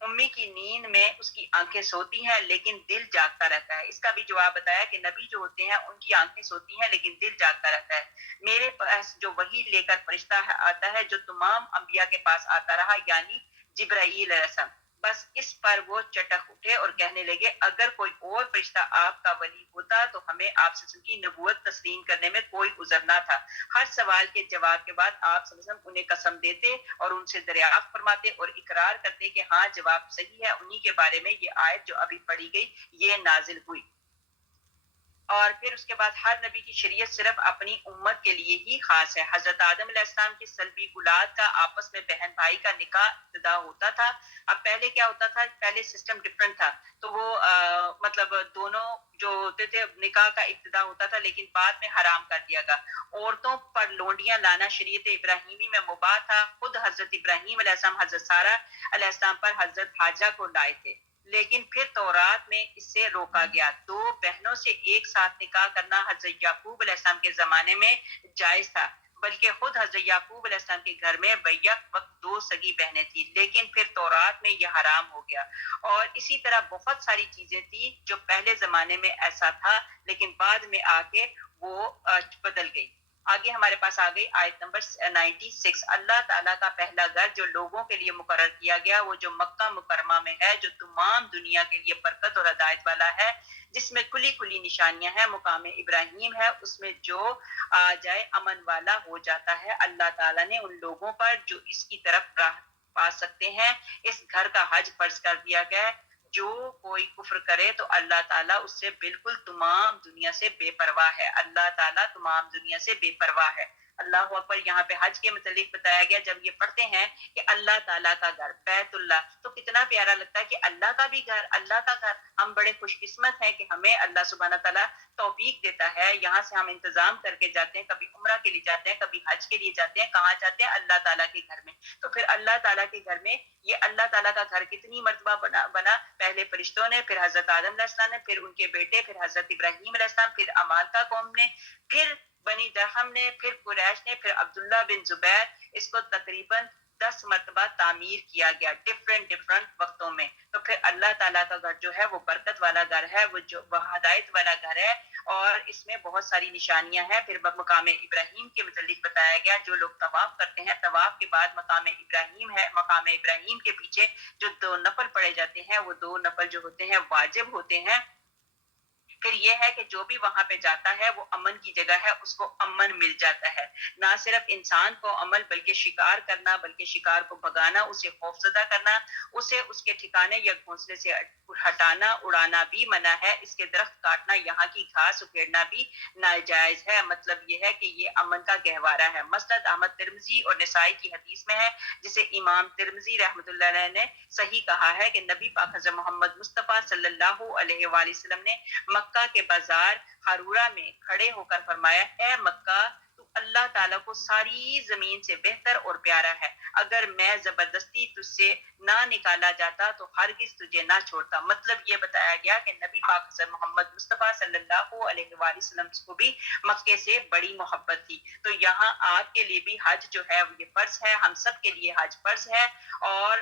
امی کی نیند میں اس کی آنکھیں سوتی ہیں لیکن دل جاگتا رہتا ہے۔ اس کا بھی جواب بتایا کہ نبی جو ہوتے ہیں ان کی آنکھیں سوتی ہیں لیکن دل جاگتا رہتا ہے۔ میرے پاس جو وحی لے کر فرشتہ آتا ہے جو تمام انبیاء کے پاس آتا رہا، یعنی جبرائیل علیہ السلام، بس اس پر وہ چٹک اٹھے اور کہنے لگے اگر کوئی اور فرشتہ آپ کا ولی ہوتا تو ہمیں آپ صلی اللہ علیہ وسلم کی نبوت تسلیم کرنے میں کوئی عذر نہ تھا۔ ہر سوال کے جواب کے بعد آپ صلی اللہ علیہ وسلم انہیں قسم دیتے اور ان سے دریافت فرماتے اور اقرار کرتے کہ ہاں جواب صحیح ہے، انہی کے بارے میں یہ آیت جو ابھی پڑھی گئی یہ نازل ہوئی۔ اور پھر اس کے بعد ہر نبی کی شریعت صرف اپنی امت کے لیے ہی خاص ہے۔ حضرت آدم علیہ السلام کی سلبی اولاد کا آپس میں بہن بھائی کا نکاح ابتدا ہوتا تھا۔ اب پہلے کیا ہوتا تھا، پہلے سسٹم ڈفرنٹ تھا، تو وہ مطلب دونوں جو ہوتے تھے نکاح کا ابتدا ہوتا تھا لیکن بعد میں حرام کر دیا گیا۔ عورتوں پر لونڈیاں لانا شریعت ابراہیمی میں مباح تھا۔ خود حضرت ابراہیم علیہ السلام حضرت سارہ علیہ السلام پر حضرت حاجہ کو لائے تھے، لیکن پھر تورات میں اس سے روکا گیا۔ دو بہنوں سے ایک ساتھ نکاح کرنا حضرت یعقوب علیہ السلام کے زمانے میں جائز تھا، بلکہ خود حضرت یعقوب علیہ السلام کے گھر میں بیک وقت دو سگی بہنیں تھیں، لیکن پھر تورات میں یہ حرام ہو گیا۔ اور اسی طرح بہت ساری چیزیں تھیں جو پہلے زمانے میں ایسا تھا لیکن بعد میں آ کے وہ بدل گئی۔ آگے ہمارے پاس آ گئی آیت نمبر 96۔ اللہ تعالیٰ کا پہلا گھر جو لوگوں کے لیے مقرر کیا گیا وہ جو مکہ مکرمہ میں ہے، جو تمام دنیا کے لیے برکت اور ہدایت والا ہے، جس میں کھلی کھلی نشانیاں ہیں، مقام ابراہیم ہے، اس میں جو آ جائے امن والا ہو جاتا ہے۔ اللہ تعالیٰ نے ان لوگوں پر جو اس کی طرف راہ پا سکتے ہیں اس گھر کا حج فرض کر دیا گیا ہے۔ جو کوئی کفر کرے تو اللہ تعالیٰ اس سے بالکل تمام دنیا سے بے پرواہ ہے۔ اللہ تعالیٰ تمام دنیا سے بے پرواہ ہے۔ اللہ اکبر۔ یہاں پہ حج کے متعلق بتایا گیا، جب یہ پڑھتے ہیں کہ اللہ تعالیٰ کا گھر بیت اللہ، تو کتنا پیارا لگتا ہے کہ اللہ کا بھی گھر، اللہ کا گھر۔ ہم بڑے خوش قسمت ہیں کہ ہمیں اللہ سبحانہ تعالیٰ توفیق دیتا ہے، یہاں سے ہم انتظام کر کے جاتے ہیں، کبھی عمرہ کے لیے جاتے ہیں، کبھی حج کے لیے جاتے ہیں، کہاں جاتے ہیں؟ اللہ تعالیٰ کے گھر میں۔ تو پھر اللہ تعالیٰ کے گھر میں یہ اللہ تعالیٰ کا گھر کتنی مرتبہ بنا، پہلے فرشتوں نے، پھر حضرت آدم علیہ السلام نے، پھر ان کے بیٹے، پھر حضرت ابراہیم علیہ السلام، پھر امالکا قوم نے، پھر بنی درہم نے، پھر قریش نے، پھر عبداللہ بن زبیر۔ اس کو تقریباً 10 مرتبہ تعمیر کیا گیا ڈفرنٹ وقتوں میں۔ تو پھر اللہ تعالیٰ کا گھر جو ہے وہ برکت والا گھر ہے، وہ ہدایت والا گھر ہے، اور اس میں بہت ساری نشانیاں ہیں۔ پھر مقام ابراہیم کے متعلق بتایا گیا، جو لوگ طواف کرتے ہیں، طواف کے بعد مقام ابراہیم ہے، مقام ابراہیم کے پیچھے جو 2 نفل پڑے جاتے ہیں، وہ 2 نفل جو ہوتے ہیں واجب ہوتے ہیں۔ پھر یہ ہے کہ جو بھی وہاں پہ جاتا ہے وہ امن کی جگہ ہے، اس کو امن مل جاتا ہے۔ نہ صرف انسان کو امن، بلکہ شکار کرنا، بلکہ شکار کو بھگانا، اسے خوفزدہ کرنا، اسے اس کے ٹھکانے یا گھونسلے سے ہٹانا، اڑانا بھی منع ہے۔ اس کے درخت کاٹنا، یہاں کی گھاس اکھیڑنا بھی ناجائز ہے۔ مطلب یہ ہے کہ یہ امن کا گہوارہ ہے۔ مسند احمد ترمذی اور نسائی کی حدیث میں ہے، جسے امام ترمذی رحمۃ اللہ علیہ نے صحیح کہا ہے کہ نبی پاک حضرت محمد مصطفیٰ صلی اللہ علیہ وآلہ وسلم نے مکہ کے بازار حرورہ میں کھڑے ہو کر فرمایا، اے مکہ، تو اللہ تعالیٰ کو ساری زمین سے بہتر اور پیارا ہے، اگر میں زبردستی تجھ سے نہ نکالا جاتا تو ہرگز تجھے نہ چھوڑتا۔ مطلب یہ بتایا گیا کہ نبی پاک حضرت محمد مصطفیٰ صلی اللہ علیہ وآلہ وسلم کو بھی مکے سے بڑی محبت تھی۔ تو یہاں آپ کے لیے بھی حج جو ہے یہ فرض ہے، ہم سب کے لیے حج فرض ہے، اور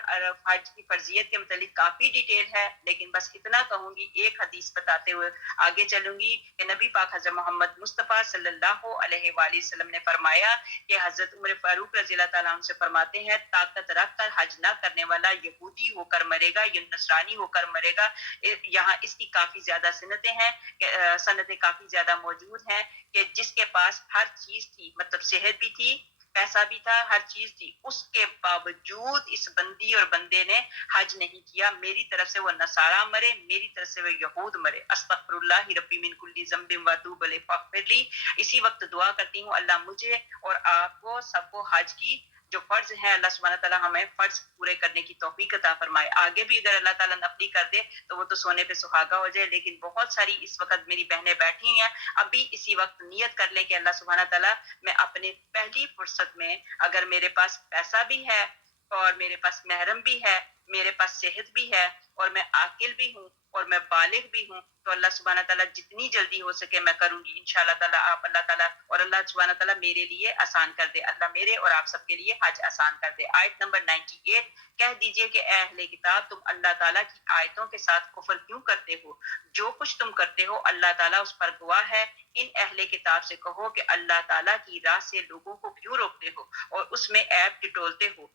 حج کی فرضیت کے متعلق کافی ڈیٹیل ہے، لیکن بس اتنا کہوں گی، ایک حدیث بتاتے ہوئے آگے چلوں گی کہ نبی پاک حضرت محمد مصطفیٰ صلی اللہ علیہ وآلہ وسلم نے فرمایا کہ حضرت عمر فاروق رضی اللہ تعالیٰ عنہ سے فرماتے ہیں، طاقت رکھ کر حج نہ کرنے والا یہودی ہو کر مرے گا یا نصرانی ہو کر مرے گا۔ یہاں اس کی کافی زیادہ سنتیں کافی زیادہ موجود ہیں کہ جس کے پاس ہر چیز تھی، مطلب صحت بھی تھی، پیسہ بھی تھا، ہر چیز تھی، اس کے باوجود اس بندی اور بندے نے حج نہیں کیا۔ میری طرف سے وہ نصارا مرے، میری طرف سے وہ یہود مرے۔ استغفر اللہ ربی من کل ذنب واتوب الیہ فاغفر لی۔ اسی وقت دعا کرتی ہوں اللہ مجھے اور آپ کو سب کو حج کی جو فرض ہیں، اللہ سبحانہ تعالیٰ ہمیں فرض پورے کرنے کی توفیق عطا فرمائے۔ آگے بھی اگر اللہ تعالیٰ نفلی کر دے تو وہ تو سونے پہ سہاگا ہو جائے، لیکن بہت ساری اس وقت میری بہنیں بیٹھی ہیں، ابھی اسی وقت نیت کر لیں کہ اللہ سبحانہ تعالیٰ میں اپنے پہلی فرصت میں، اگر میرے پاس پیسہ بھی ہے اور میرے پاس محرم بھی ہے، میرے پاس صحت بھی ہے اور میں عاقل بھی ہوں اور میں بالغ بھی ہوں، تو اللہ سبحانہ تعالیٰ جتنی جلدی ہو سکے میں کروں گی انشاءاللہ تعالیٰ۔ آپ اللہ تعالیٰ اور اللہ سبحانہ تعالیٰ میرے لیے آسان کر دے، اللہ میرے اور آپ سب کے لیے حج آسان کر دے۔ آیت نمبر 98، کہہ دیجئے کہ اے اہل کتاب، تم اللہ تعالیٰ کی آیتوں کے ساتھ کفر کیوں کرتے ہو؟ جو کچھ تم کرتے ہو اللہ تعالیٰ اس پر گواہ ہے۔ ان اہل کتاب سے کہو کہ اللہ تعالیٰ کی راہ سے لوگوں کو کیوں روکتے ہو اور اس میں عیب ٹٹولتے ہو؟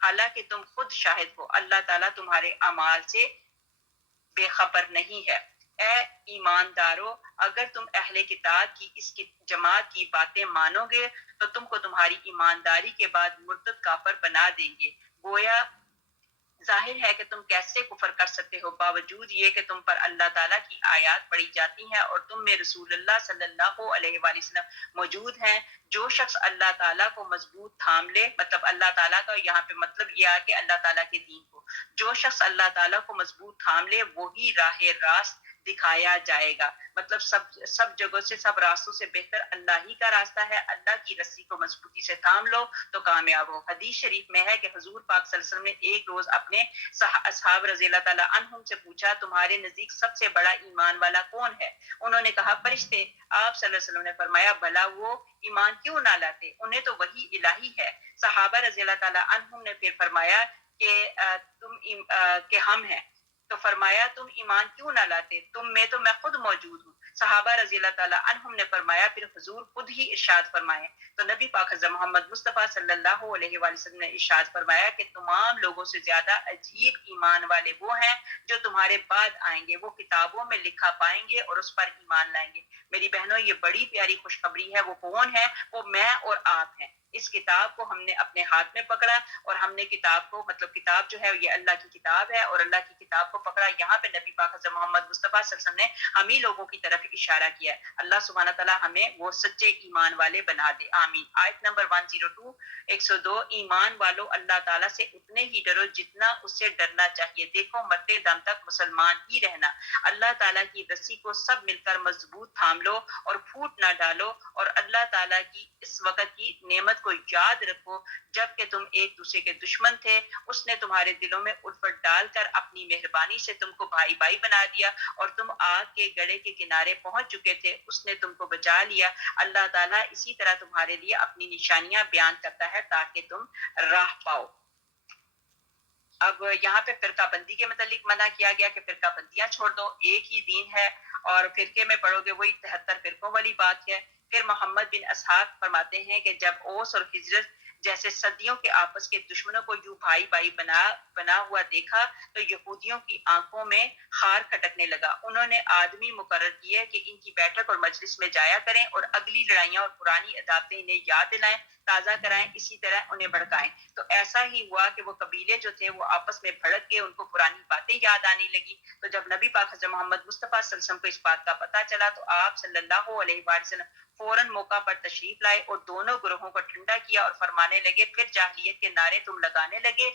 حالانکہ تم خود شاہد ہو اللہ تعالیٰ تمہارے اعمال سے بے خبر نہیں ہے۔ اے ایماندارو اگر تم اہل کتاب کی اس کی جماعت کی باتیں مانو گے تو تم کو تمہاری ایمانداری کے بعد مرتد کافر بنا دیں گے۔ گویا ظاہر ہے کہ تم کیسے کفر کر سکتے ہو باوجود یہ کہ تم پر اللہ تعالیٰ کی آیات پڑھی جاتی ہیں اور تم میں رسول اللہ صلی اللہ علیہ وآلہ وسلم موجود ہیں۔ جو شخص اللہ تعالیٰ کو مضبوط تھام لے، مطلب اللہ تعالیٰ کا یہاں پہ مطلب یہ ہے کہ اللہ تعالیٰ کے دین کو، جو شخص اللہ تعالیٰ کو مضبوط تھام لے وہی راہ راست دکھایا جائے گا۔ مطلب سب جگہوں سے، سب راستوں سے بہتر اللہ ہی کا راستہ ہے۔ اللہ کی رسی کو مضبوطی سے تھام لو تو کامیاب ہو۔ حدیث شریف میں ہے کہ حضور پاک صلی اللہ علیہ وسلم نے ایک روز اپنے اصحاب رضی اللہ تعالیٰ عنہم سے پوچھا تمہارے نزدیک سب سے بڑا ایمان والا کون ہے؟ انہوں نے کہا فرشتے۔ آپ صلی اللہ علیہ وسلم نے فرمایا بھلا وہ ایمان کیوں نہ لاتے؟ انہیں تو وحی الہی ہے۔ صحابہ رضی اللہ تعالیٰ عنہم نے پھر فرمایا کہ ہم ہیں۔ تو فرمایا تم ایمان کیوں نہ لاتے؟ تم میں تو میں خود موجود ہوں۔ صحابہ رضی اللہ تعالیٰ عنہم نے فرمایا پھر حضور خود ہی ارشاد فرمائے۔ تو نبی پاک حضرت محمد مصطفیٰ صلی اللہ علیہ وآلہ وسلم نے ارشاد فرمایا کہ تمام لوگوں سے زیادہ عجیب ایمان والے وہ ہیں جو تمہارے بعد آئیں گے، وہ کتابوں میں لکھا پائیں گے اور اس پر ایمان لائیں گے۔ میری بہنوں یہ بڑی پیاری خوشخبری ہے۔ وہ کون ہے؟ وہ میں اور آپ ہیں۔ اس کتاب کو ہم نے اپنے ہاتھ میں پکڑا اور ہم نے کتاب کو، مطلب کتاب جو ہے یہ اللہ کی کتاب ہے اور اللہ کی کتاب کو پکڑا۔ یہاں پہ نبی پاک حضرت محمد مصطفیٰ صلی اللہ علیہ وسلم نے ہم ہی لوگوں کی طرف اشارہ کیا ہے۔ اللہ سبحانہ تعالیٰ ہمیں وہ سچے ایمان والے بنا دے، آمین۔ آیت نمبر 102 102 ایمان والو اللہ تعالیٰ سے اتنے ہی ڈرو جتنا اس سے ڈرنا چاہیے۔ دیکھو مرتے دم تک مسلمان ہی رہنا۔ اللہ تعالیٰ کی رسی کو سب مل کر مضبوط تھام لو اور پھوٹ نہ ڈالو، اور اللہ تعالیٰ کی اس وقت کی نعمت کو یاد رکھو جب کہ تم ایک دوسرے کے دشمن تھے۔ اس نے تمہارے دلوں میں الفت ڈال کر اپنی مہربانی سے تم کو بھائی بھائی بنا دیا اور تم آگ کے گڑھے کے کنارے پہنچ چکے تھے، اس نے تم کو بچا لیا۔ اللہ تعالیٰ اسی طرح تمہارے لیے اپنی نشانیاں بیان کرتا ہے تاکہ تم راہ پاؤ۔ اب یہاں پہ فرقہ بندی کے متعلق منع کیا گیا کہ فرقہ بندیاں چھوڑ دو، ایک ہی دین ہے اور فرقے میں پڑھو گے وہی 73 فرقوں والی بات ہے۔ پھر محمد بن اسحاق فرماتے ہیں کہ جب اوس اور خزرج جیسے صدیوں کے آپس کے دشمنوں کو یوں بھائی بھائی بنا ہوا دیکھا تو یہودیوں کی آنکھوں میں خار کھٹکنے لگا۔ انہوں نے آدمی مقرر کیے کہ ان کی بیٹھک اور مجلس میں جایا کریں اور اگلی لڑائیاں اور پرانی عداوتیں انہیں یاد دلائیں، تازہ کرائیں، اسی طرح انہیں بھڑکائیں۔ تو ایسا ہی ہوا کہ وہ قبیلے جو تھے وہ آپس میں بھڑک کے ان کو پرانی باتیں یاد آنے لگی۔ تو جب نبی پاک حضرت محمد مصطفیٰ صلی اللہ علیہ وسلم کو اس بات کا پتہ چلا تو آپ صلی اللہ علیہ وآلہ وسلم فوراً موقع پر تشریف لائے اور دونوں گروہوں کو ٹھنڈا کیا اور فرمانے لگے پھر جاہلیت کے نعرے تم لگانے لگے،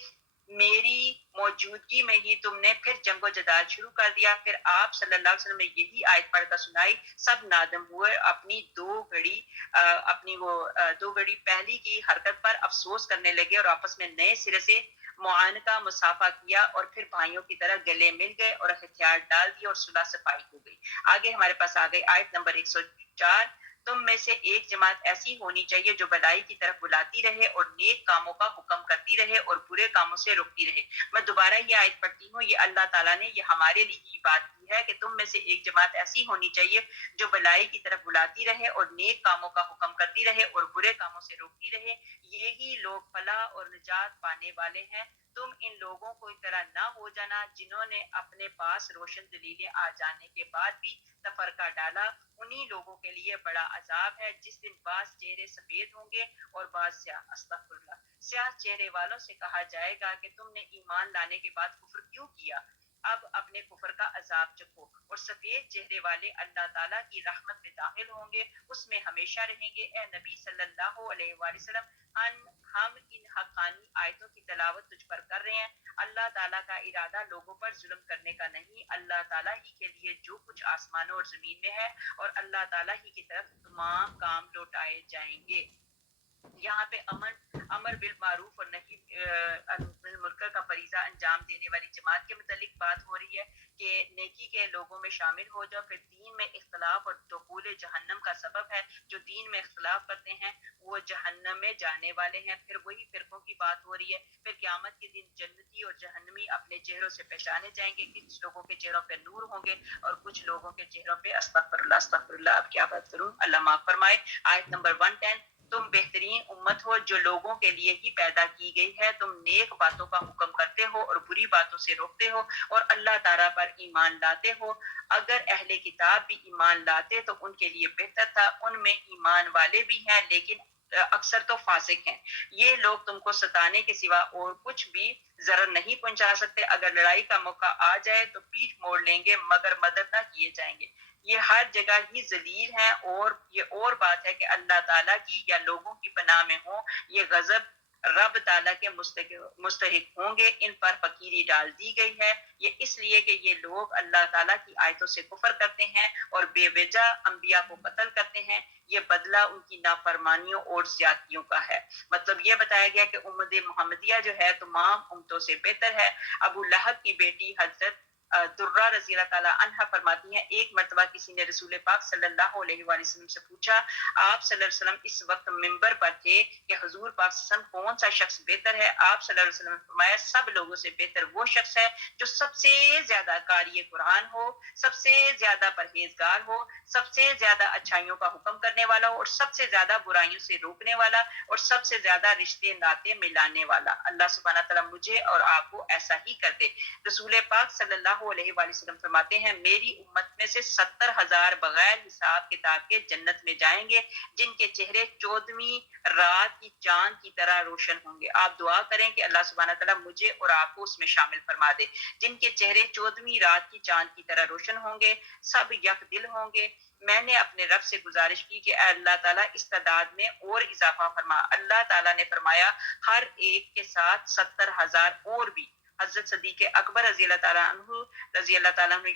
میری موجودگی میں ہی تم نے پھر جنگ و جدال شروع کر دیا۔ پھر آپ صلی اللہ علیہ وسلم نے یہی آیت پڑھ کر سنائی، سب نادم ہوئے، اپنی دو گھڑی پہلی کی حرکت پر افسوس کرنے لگے اور آپس میں نئے سرے سے معانقہ مسافہ کیا اور پھر بھائیوں کی طرح گلے مل گئے اور ہتھیار ڈال دیے اور صلح صفائی ہو گئی۔ آگے ہمارے پاس آ گئی آیت نمبر 104 تم میں سے ایک جماعت ایسی ہونی چاہیے جو بھلائی کی طرف بلاتی رہے اور نیک کاموں کا حکم کرتی رہے اور برے کاموں سے روکتی رہے۔ میں دوبارہ یہ آیت پڑھتی ہوں، یہ اللہ تعالیٰ نے یہ ہمارے لیے ہی بات کی ہے کہ تم میں سے ایک جماعت ایسی ہونی چاہیے جو بھلائی کی طرف بلاتی رہے اور نیک کاموں کا حکم کرتی رہے اور برے کاموں سے روکتی رہے، یہی لوگ فلاح اور نجات پانے والے ہیں۔ تم ان لوگوں کو اس طرح نہ ہو جانا جنہوں نے اپنے پاس روشن دلیلیں آ جانے کے بعد بھی تفرقہ ڈالا، انہی لوگوں کے لیے بڑا عذاب ہے جس دن بعض چہرے سفید ہوں گے اور بعض سیاہ۔ استغفر اللہ۔ سیاہ چہرے والوں سے کہا جائے گا کہ تم نے ایمان لانے کے بعد کفر کیوں کیا؟ اب اپنے کفر کا عذاب چکھو۔ اور سفید چہرے والے اللہ تعالیٰ کی رحمت میں داخل ہوں گے، اس میں ہمیشہ رہیں گے۔ اے نبی صلی اللہ علیہ وآلہ وسلم، ہم ان حقانی آیتوں کی تلاوت تجھ پر کر رہے ہیں۔ اللہ تعالیٰ کا ارادہ لوگوں پر ظلم کرنے کا نہیں، اللہ تعالیٰ ہی کے لیے جو کچھ آسمانوں اور زمین میں ہے اور اللہ تعالیٰ ہی کی طرف تمام کام لوٹائے جائیں گے۔ یہاں پہ امر بالمعروف اور نہی عن المنکر کا فریضہ انجام دینے والی جماعت کے متعلق بات ہو رہی ہے کہ نیکی کے لوگوں میں شامل ہو جاؤ۔ پھر دین میں اختلاف اور دخول جہنم کا سبب ہے، جو دین میں اختلاف کرتے ہیں وہ جہنم میں جانے والے ہیں۔ پھر وہی فرقوں کی بات ہو رہی ہے۔ پھر قیامت کے دن جنتی اور جہنمی اپنے چہروں سے پہچانے جائیں گے، کچھ لوگوں کے چہروں پہ نور ہوں گے اور کچھ لوگوں کے چہروں پہ استغفر اللہ استغفر اللہ، اب کیا بات کروں، اللہ معاف فرمائے۔ آیت نمبر 110 تم بہترین امت ہو جو لوگوں کے لیے ہی پیدا کی گئی ہے، تم نیک باتوں کا حکم کرتے ہو اور بری باتوں سے روکتے ہو اور اللہ تعالیٰ پر ایمان لاتے ہو۔ اگر اہل کتاب بھی ایمان لاتے تو ان کے لیے بہتر تھا، ان میں ایمان والے بھی ہیں لیکن اکثر تو فاسق ہیں۔ یہ لوگ تم کو ستانے کے سوا اور کچھ بھی ضرر نہیں پہنچا سکتے، اگر لڑائی کا موقع آ جائے تو پیٹھ موڑ لیں گے مگر مدد نہ کیے جائیں گے۔ یہ ہر جگہ ہی ذلیل ہیں، اور یہ اور بات ہے کہ اللہ تعالیٰ کی یا لوگوں کی پناہ میں ہوں، یہ غضب رب تعالیٰ کے مستحق ہوں گے۔ ان پر فقیری ڈال دی گئی ہے، یہ اس لیے کہ یہ لوگ اللہ تعالیٰ کی آیتوں سے کفر کرتے ہیں اور بے وجہ انبیاء کو قتل کرتے ہیں، یہ بدلہ ان کی نافرمانیوں اور زیادتیوں کا ہے۔ مطلب یہ بتایا گیا کہ امت محمدیہ جو ہے تمام امتوں سے بہتر ہے۔ ابو لہب کی بیٹی حضرت درہ رضی اللہ تعالیٰ عنہ فرماتی ہیں، ایک مرتبہ کسی نے رسول پاک صلی اللہ علیہ وآلہ وسلم سے پوچھا، آپ صلی اللہ علیہ وسلم اس وقت منبر پر تھے کہ حضور پاک صلی اللہ علیہ وسلم کون سا شخص بہتر ہے؟ آپ صلی اللہ علیہ وسلم نے فرمایا، سب لوگوں سے بہتر وہ شخص ہے جو سب سے زیادہ قاری قرآن ہو، سب سے زیادہ پرہیزگار ہو، سب سے زیادہ اچھائیوں کا حکم کرنے والا ہو اور سب سے زیادہ برائیوں سے روکنے والا اور سب سے زیادہ رشتے ناطے ملانے والا۔ اللہ سبحانہ تعالیٰ مجھے اور آپ کو ایسا ہی کر دے۔ رسول پاک صلی اللہ علیہ وآلہ وسلم فرماتے ہیں، میری امت میں سے 70,000 بغیر حساب کتاب کے جنت میں جائیں گے، جن کے چہرے 14ویں رات کی چاند کی طرح روشن ہوں گے۔ آپ دعا کریں کہ اللہ سبحانہ تعالیٰ مجھے اور آپ کو اس میں شامل فرما دے۔ جن کے چہرے 14ویں رات کی چاند کی طرح روشن ہوں گے، سب یک دل ہوں گے۔ میں نے اپنے رب سے گزارش کی کہ اے اللہ تعالیٰ اس تعداد میں اور اضافہ فرما۔ اللہ تعالیٰ نے فرمایا، ہر ایک کے ساتھ 70,000 اور بھی۔ حضرت صدیق اکبر رضی اللہ تعالیٰ عنہ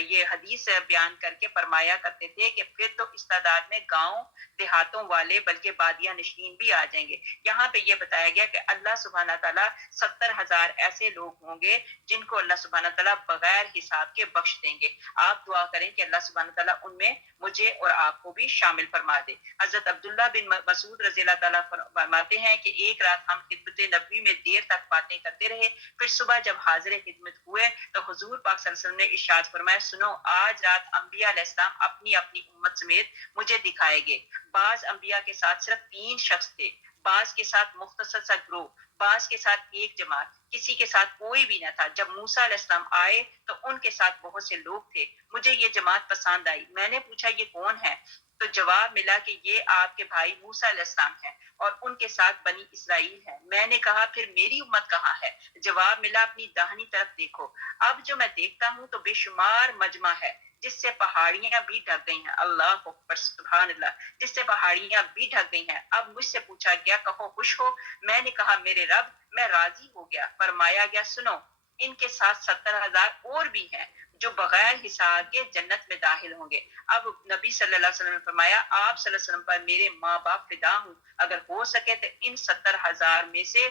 یہ حدیث بیان کر کے فرمایا کرتے تھے کہ پھر تو اس تعداد میں گاؤں دیہاتوں والے بلکہ بادیاں نشین بھی آ جائیں گے۔ یہاں پہ یہ بتایا گیا کہ اللہ سبحانہ تعالیٰ 70,000 ایسے لوگ ہوں گے جن کو اللہ سبحانہ تعالیٰ بغیر حساب کے بخش دیں گے۔ آپ دعا کریں کہ اللہ سبحانہ تعالیٰ ان میں مجھے اور آپ کو بھی شامل فرما دے۔ حضرت عبداللہ بن مسعود رضی اللہ تعالیٰ فرماتے ہیں کہ ایک رات ہم خدمت نبوی میں دیر تک باتیں کرتے رہے، پھر صبح جب حاضر خدمت ہوئے تو حضور پاک صلی اللہ علیہ وسلم نے ارشاد فرمایا، سنو، آج رات انبیاء علیہ السلام اپنی اپنی امت سمیت مجھے دکھائے گے۔ بعض انبیاء کے ساتھ صرف 3 شخص تھے، بعض کے ساتھ مختصر سا گروہ، بعض کے ساتھ ایک جماعت، کسی کے ساتھ کوئی بھی نہ تھا۔ جب موسیٰ علیہ السلام آئے تو ان کے ساتھ بہت سے لوگ تھے، مجھے یہ جماعت پسند آئی۔ میں نے پوچھا، یہ کون ہے؟ تو جواب ملا کہ یہ آپ کے بھائی موسیٰ علیہ السلام ہیں اور ان کے ساتھ بنی اسرائیل ہے۔ میں نے کہا، پھر میری امت کہاں ہے؟ جواب ملا، اپنی داہنی طرف دیکھو۔ اب جو میں دیکھتا ہوں تو بے شمار مجمع ہے جس سے پہاڑیاں بھی ڈھک گئی ہیں۔ اللہ اکبر، سبحان اللہ، جس سے پہاڑیاں بھی ڈھک گئی ہیں۔ اب مجھ سے پوچھا گیا، کہو خوش ہو؟ میں نے کہا، میرے رب، میں راضی ہو گیا۔ فرمایا گیا، سنو، ان کے ساتھ 70,000 اور بھی ہیں جو بغیر حساب کے جنت میں داخل ہوں گے۔ اب نبی صلی اللہ علیہ وسلم نے فرمایا، آپ صلی اللہ علیہ وسلم پر میرے ماں باپ فدا ہوں، اگر ہو سکے تو ان 70,000 میں سے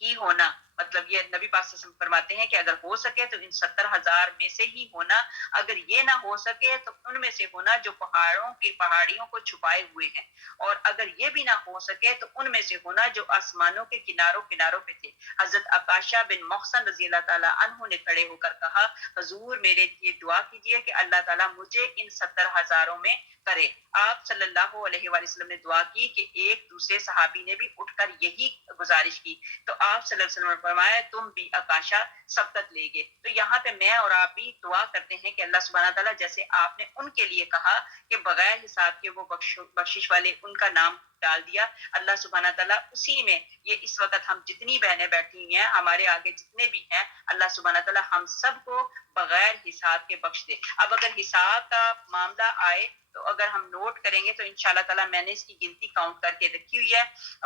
ہی ہونا، مطلب یہ نبی پاک صلی اللہ علیہ وسلم فرماتے ہیں کہ اگر ہو سکے تو ان 70,000 میں سے ہی ہونا، اگر یہ نہ ہو سکے تو ان میں سے ہونا جو پہاڑیوں کو چھپائے ہوئے ہیں، اور اگر یہ بھی نہ ہو سکے تو ان میں سے ہونا جو آسمانوں کے کناروں پہ تھے۔ حضرت عکاشہ بن محصن رضی اللہ تعالیٰ عنہ نے کھڑے ہو کر کہا، حضور میرے لیے دعا کیجئے کہ اللہ تعالیٰ مجھے ان 70,000 میں کرے۔ آپ صلی اللہ علیہ وآلہ وسلم نے دعا کی کہ ایک دوسرے صحابی نے بھی اٹھ کر یہی گزارش کی، تو آپ صلی اللہ علیہ وسلم نے فرمایا، تم بھی عکاشہ سبقت لے گے۔ تو یہاں پہ میں اور آپ بھی دعا کرتے ہیں کہ اللہ سبحانہ تعالیٰ جیسے آپ نے ان کے لیے کہا کہ بغیر حساب کے وہ بخشش والے، ان کا نام ڈال دیا، اللہ سبحانہ تعالیٰ اسی میں یہ اس وقت ہم جتنی بہنیں بیٹھی ہوئی ہیں، ہمارے آگے جتنے بھی ہیں، اللہ سبحانہ تعالیٰ ہم سب کو بغیر حساب کے بخش دے۔ اب اگر حساب کا معاملہ آئے تو اگر ہم نوٹ کریں گے تو انشاءاللہ تعالیٰ میں نے اس کی گنتی کاؤنٹ کر کے رکھی ہوئی ہے،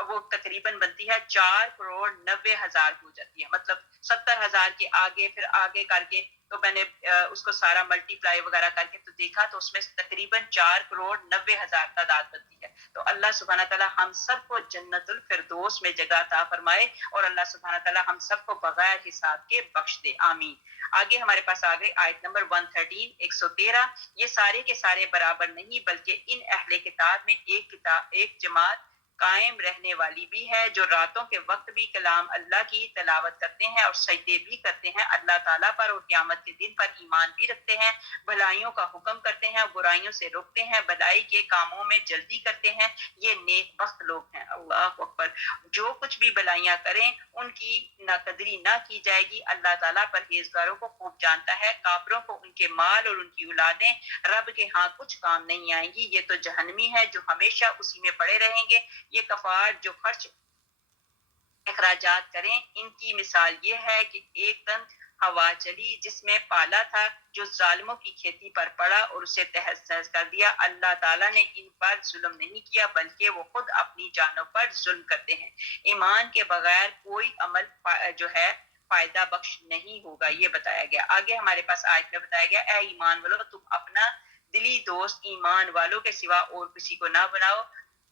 وہ تقریباً بنتی ہے 4,90,000 ہو جاتی ہے۔ مطلب 70,000 کے آگے پھر آگے کر کے تو میں نے اس کو سارا ملٹی پلائی وغیرہ کر کے تو دیکھا تو اس میں تقریباً 4,90,000 تعداد بنتی ہے۔ تو اللہ سبحانہ تعالیٰ ہم سب کو جنت الفردوس میں جگہ عطا فرمائے اور اللہ سبحانہ تعالیٰ ہم سب کو بغیر حساب کے بخش دے، آمین۔ آگے ہمارے پاس آ گئی آیت نمبر 113، 113۔ یہ سارے کے سارے برابر نہیں بلکہ ان اہل کتاب میں ایک جماعت قائم رہنے والی بھی ہے، جو راتوں کے وقت بھی کلام اللہ کی تلاوت کرتے ہیں اور سجدے بھی کرتے ہیں، اللہ تعالیٰ پر اور قیامت کے دن پر ایمان بھی رکھتے ہیں، بھلائیوں کا حکم کرتے ہیں، برائیوں سے روکتے ہیں، بھلائی کے کاموں میں جلدی کرتے ہیں، یہ نیک بخت لوگ ہیں۔ اللہ اکبر۔ جو کچھ بھی بھلائیاں کریں ان کی ناقدری نہ کی جائے گی، اللہ تعالیٰ پرہیزگاروں کو خوب جانتا ہے، کافروں کو ان کے مال اور ان کی اولادیں رب کے ہاں کچھ کام نہیں آئیں گی، یہ تو جہنمی ہے جو ہمیشہ اسی میں پڑے رہیں گے۔ یہ کفار جو خرچ اخراجات کریں، ان کی مثال یہ ہے کہ ایک تن ہوا چلی جس میں پالا تھا، جو ظالموں کی کھیتی پر پڑا اور اسے تہس نہس کر دیا۔ اللہ تعالیٰ نے ان پر ظلم نہیں کیا بلکہ وہ خود اپنی جانوں پر ظلم کرتے ہیں۔ ایمان کے بغیر کوئی عمل جو ہے فائدہ بخش نہیں ہوگا، یہ بتایا گیا۔ آگے ہمارے پاس آیت میں بتایا گیا، اے ایمان والو تم اپنا دلی دوست ایمان والوں کے سوا اور کسی کو نہ بناؤ،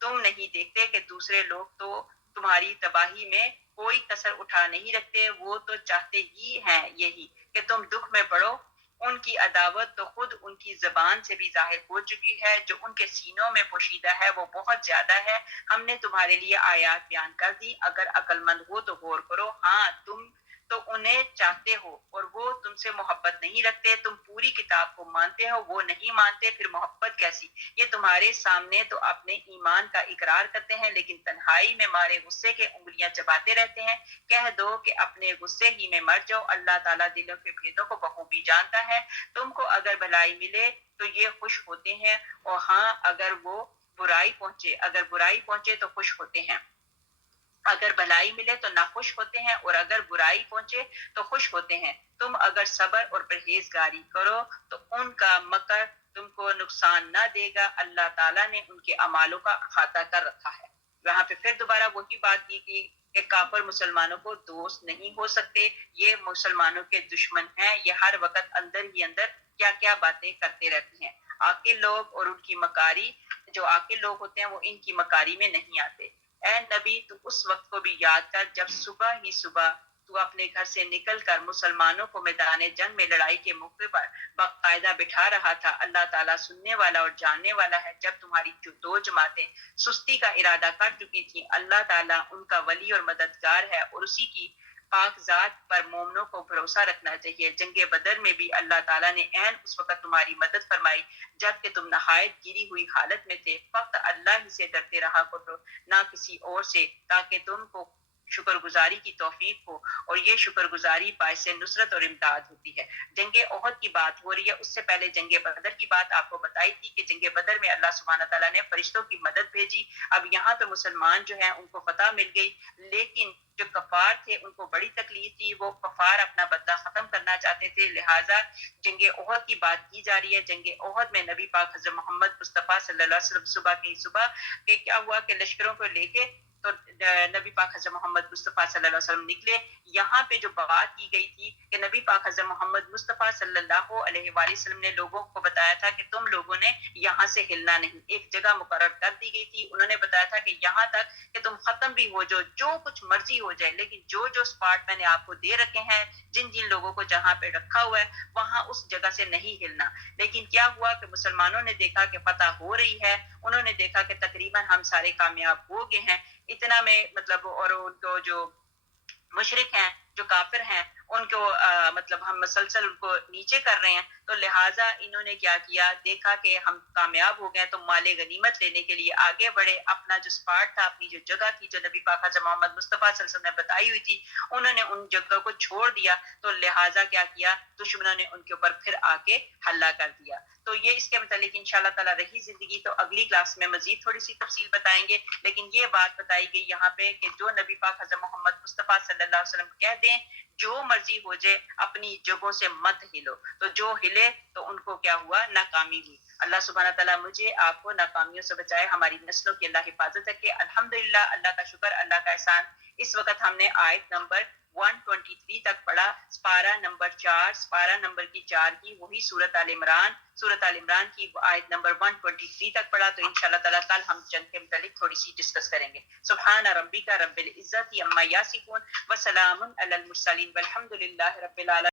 تم نہیں دیکھتے کہ دوسرے لوگ تو تمہاری تباہی میں کوئی کسر اٹھا نہیں رکھتے، وہ تو چاہتے ہی ہیں یہی کہ تم دکھ میں پڑو۔ ان کی عداوت تو خود ان کی زبان سے بھی ظاہر ہو چکی ہے، جو ان کے سینوں میں پوشیدہ ہے وہ بہت زیادہ ہے۔ ہم نے تمہارے لیے آیات بیان کر دی، اگر عقل مند ہو تو غور کرو۔ ہاں تم تو انہیں چاہتے ہو اور وہ تم سے محبت نہیں رکھتے، تم پوری کتاب کو مانتے ہو، وہ نہیں مانتے، پھر محبت کیسی؟ یہ تمہارے سامنے تو اپنے ایمان کا اقرار کرتے ہیں لیکن تنہائی میں مارے غصے کے انگلیاں چباتے رہتے ہیں۔ کہہ دو کہ اپنے غصے ہی میں مر جاؤ، اللہ تعالیٰ دلوں کے بھیدوں کو بخوبی جانتا ہے۔ تم کو اگر بھلائی ملے تو یہ خوش ہوتے ہیں، اور ہاں اگر برائی پہنچے تو خوش ہوتے ہیں۔ اگر بھلائی ملے تو ناخوش ہوتے ہیں، اور اگر برائی پہنچے تو خوش ہوتے ہیں۔ تم اگر صبر اور پرہیزگاری کرو تو ان کا مکر تم کو نقصان نہ دے گا، اللہ تعالیٰ نے ان کے اعمالوں کا احاطہ کر رکھا ہے۔ یہاں پہ پھر دوبارہ وہی بات کی کہ کافر مسلمانوں کو دوست نہیں ہو سکتے، یہ مسلمانوں کے دشمن ہیں، یہ ہر وقت اندر ہی اندر کیا کیا باتیں کرتے رہتے ہیں۔ عاقل لوگ اور ان کی مکاری، جو عاقل لوگ ہوتے ہیں وہ ان کی مکاری میں نہیں آتے۔ اے نبی تو اس وقت کو بھی یاد کر جب صبح ہی صبح تو اپنے گھر سے نکل کر مسلمانوں کو میدان جنگ میں لڑائی کے موقع پر باقاعدہ بٹھا رہا تھا۔ اللہ تعالیٰ سننے والا اور جاننے والا ہے۔ جب تمہاری جو دو جماعتیں سستی کا ارادہ کر چکی تھیں، اللہ تعالیٰ ان کا ولی اور مددگار ہے، اور اسی کی پاک ذات پر مومنوں کو بھروسہ رکھنا چاہیے۔ جنگ بدر میں بھی اللہ تعالیٰ نے عین اس وقت تمہاری مدد فرمائی جب کہ تم نہایت گری ہوئی حالت میں تھے، فقط اللہ ہی سے ڈرتے رہا کرو، نہ کسی اور سے، تاکہ تم کو شکر گزاری کی توفیق ہو، اور یہ شکر گزاری باعث نصرت اور امداد ہوتی ہے۔ جنگ احد کی بات ہو رہی ہے، اس سے پہلے جنگ بدر کی بات آپ کو بتائی تھی کہ جنگ بدر میں اللہ سبحانہ تعالیٰ نے فرشتوں کی مدد بھیجی۔ اب یہاں پہ مسلمان جو ہیں ان کو فتح مل گئی، لیکن جو کفار تھے ان کو بڑی تکلیف تھی، وہ کفار اپنا بدلہ ختم کرنا چاہتے تھے، لہٰذا جنگ احد کی بات کی جا رہی ہے۔ جنگ احد میں نبی پاک حضرت محمد مصطفیٰ صلی اللہ علیہ وسلم صبح کہ کیا ہوا کہ لشکروں کو لے کے تو نبی پاک حضرت محمد مصطفیٰ صلی اللہ علیہ وسلم نکلے۔ یہاں پہ جو بات کی گئی تھی کہ نبی پاک حضرت محمد مصطفیٰ صلی اللہ علیہ وآلہ وسلم نے لوگوں کو بتایا تھا کہ تم لوگوں نے یہاں سے ہلنا نہیں، ایک جگہ مقرر کر دی گئی تھی۔ انہوں نے بتایا تھا کہ یہاں تک کہ تم ختم بھی ہو جاؤ، جو کچھ مرضی ہو جائے، لیکن جو اسپاٹ میں نے آپ کو دے رکھے ہیں، جن لوگوں کو جہاں پہ رکھا ہوا ہے وہاں اس جگہ سے نہیں ہلنا۔ لیکن کیا ہوا کہ مسلمانوں نے دیکھا کہ فتح ہو رہی ہے، انہوں نے دیکھا کہ تقریباً ہم سارے کامیاب ہو گئے ہیں، اتنا میں مطلب، اور ان کو جو مشرک ہیں، جو کافر ہیں، ان کو مطلب ہم مسلسل ان کو نیچے کر رہے ہیں، تو لہٰذا انہوں نے کیا کیا، دیکھا کہ ہم کامیاب ہو گئے تو مال غنیمت لینے کے لیے آگے بڑھے۔ اپنا جو سپاٹ تھا، اپنی جو جگہ تھی جو نبی پاک حضرت محمد مصطفیٰ صلی اللہ علیہ وسلم نے بتائی ہوئی تھی، انہوں نے ان جگہ کو چھوڑ دیا، تو لہٰذا کیا کیا، دشمنوں نے ان کے اوپر پھر آ کے حملہ کر دیا۔ تو یہ اس کے متعلق انشاءاللہ تعالیٰ رہی زندگی تو اگلی کلاس میں مزید تھوڑی سی تفصیل بتائیں گے، لیکن یہ بات بتائی گئی یہاں پہ کہ جو نبی پاک حضرت محمد مصطفیٰ صلی اللہ علیہ وسلم کہہ دیں جو مرضی ہو جائے اپنی جگہوں سے مت ہلو، تو جو ہلے تو ان کو کیا ہوا، ناکامی ہوئی۔ اللہ سبحانہ تعالیٰ مجھے آپ کو ناکامیوں سے بچائے، ہماری نسلوں کی اللہ حفاظت رکھے۔ الحمدللہ، اللہ کا شکر، اللہ کا احسان۔ اس وقت ہم نے آیت نمبر 123 تک پڑھا، سپارہ نمبر 4، سپارہ نمبر کی 4 کی وہی سورۃ آل عمران کی آیت نمبر 123 تک پڑھا۔ تو انشاءاللہ تعالیٰ کل ہم جنگ کے متعلق تھوڑی سی ڈسکس کریں گے۔ سبحان ربک رب العزت عما یصفون وسلام علی المرسلین والحمد للہ رب العالمین۔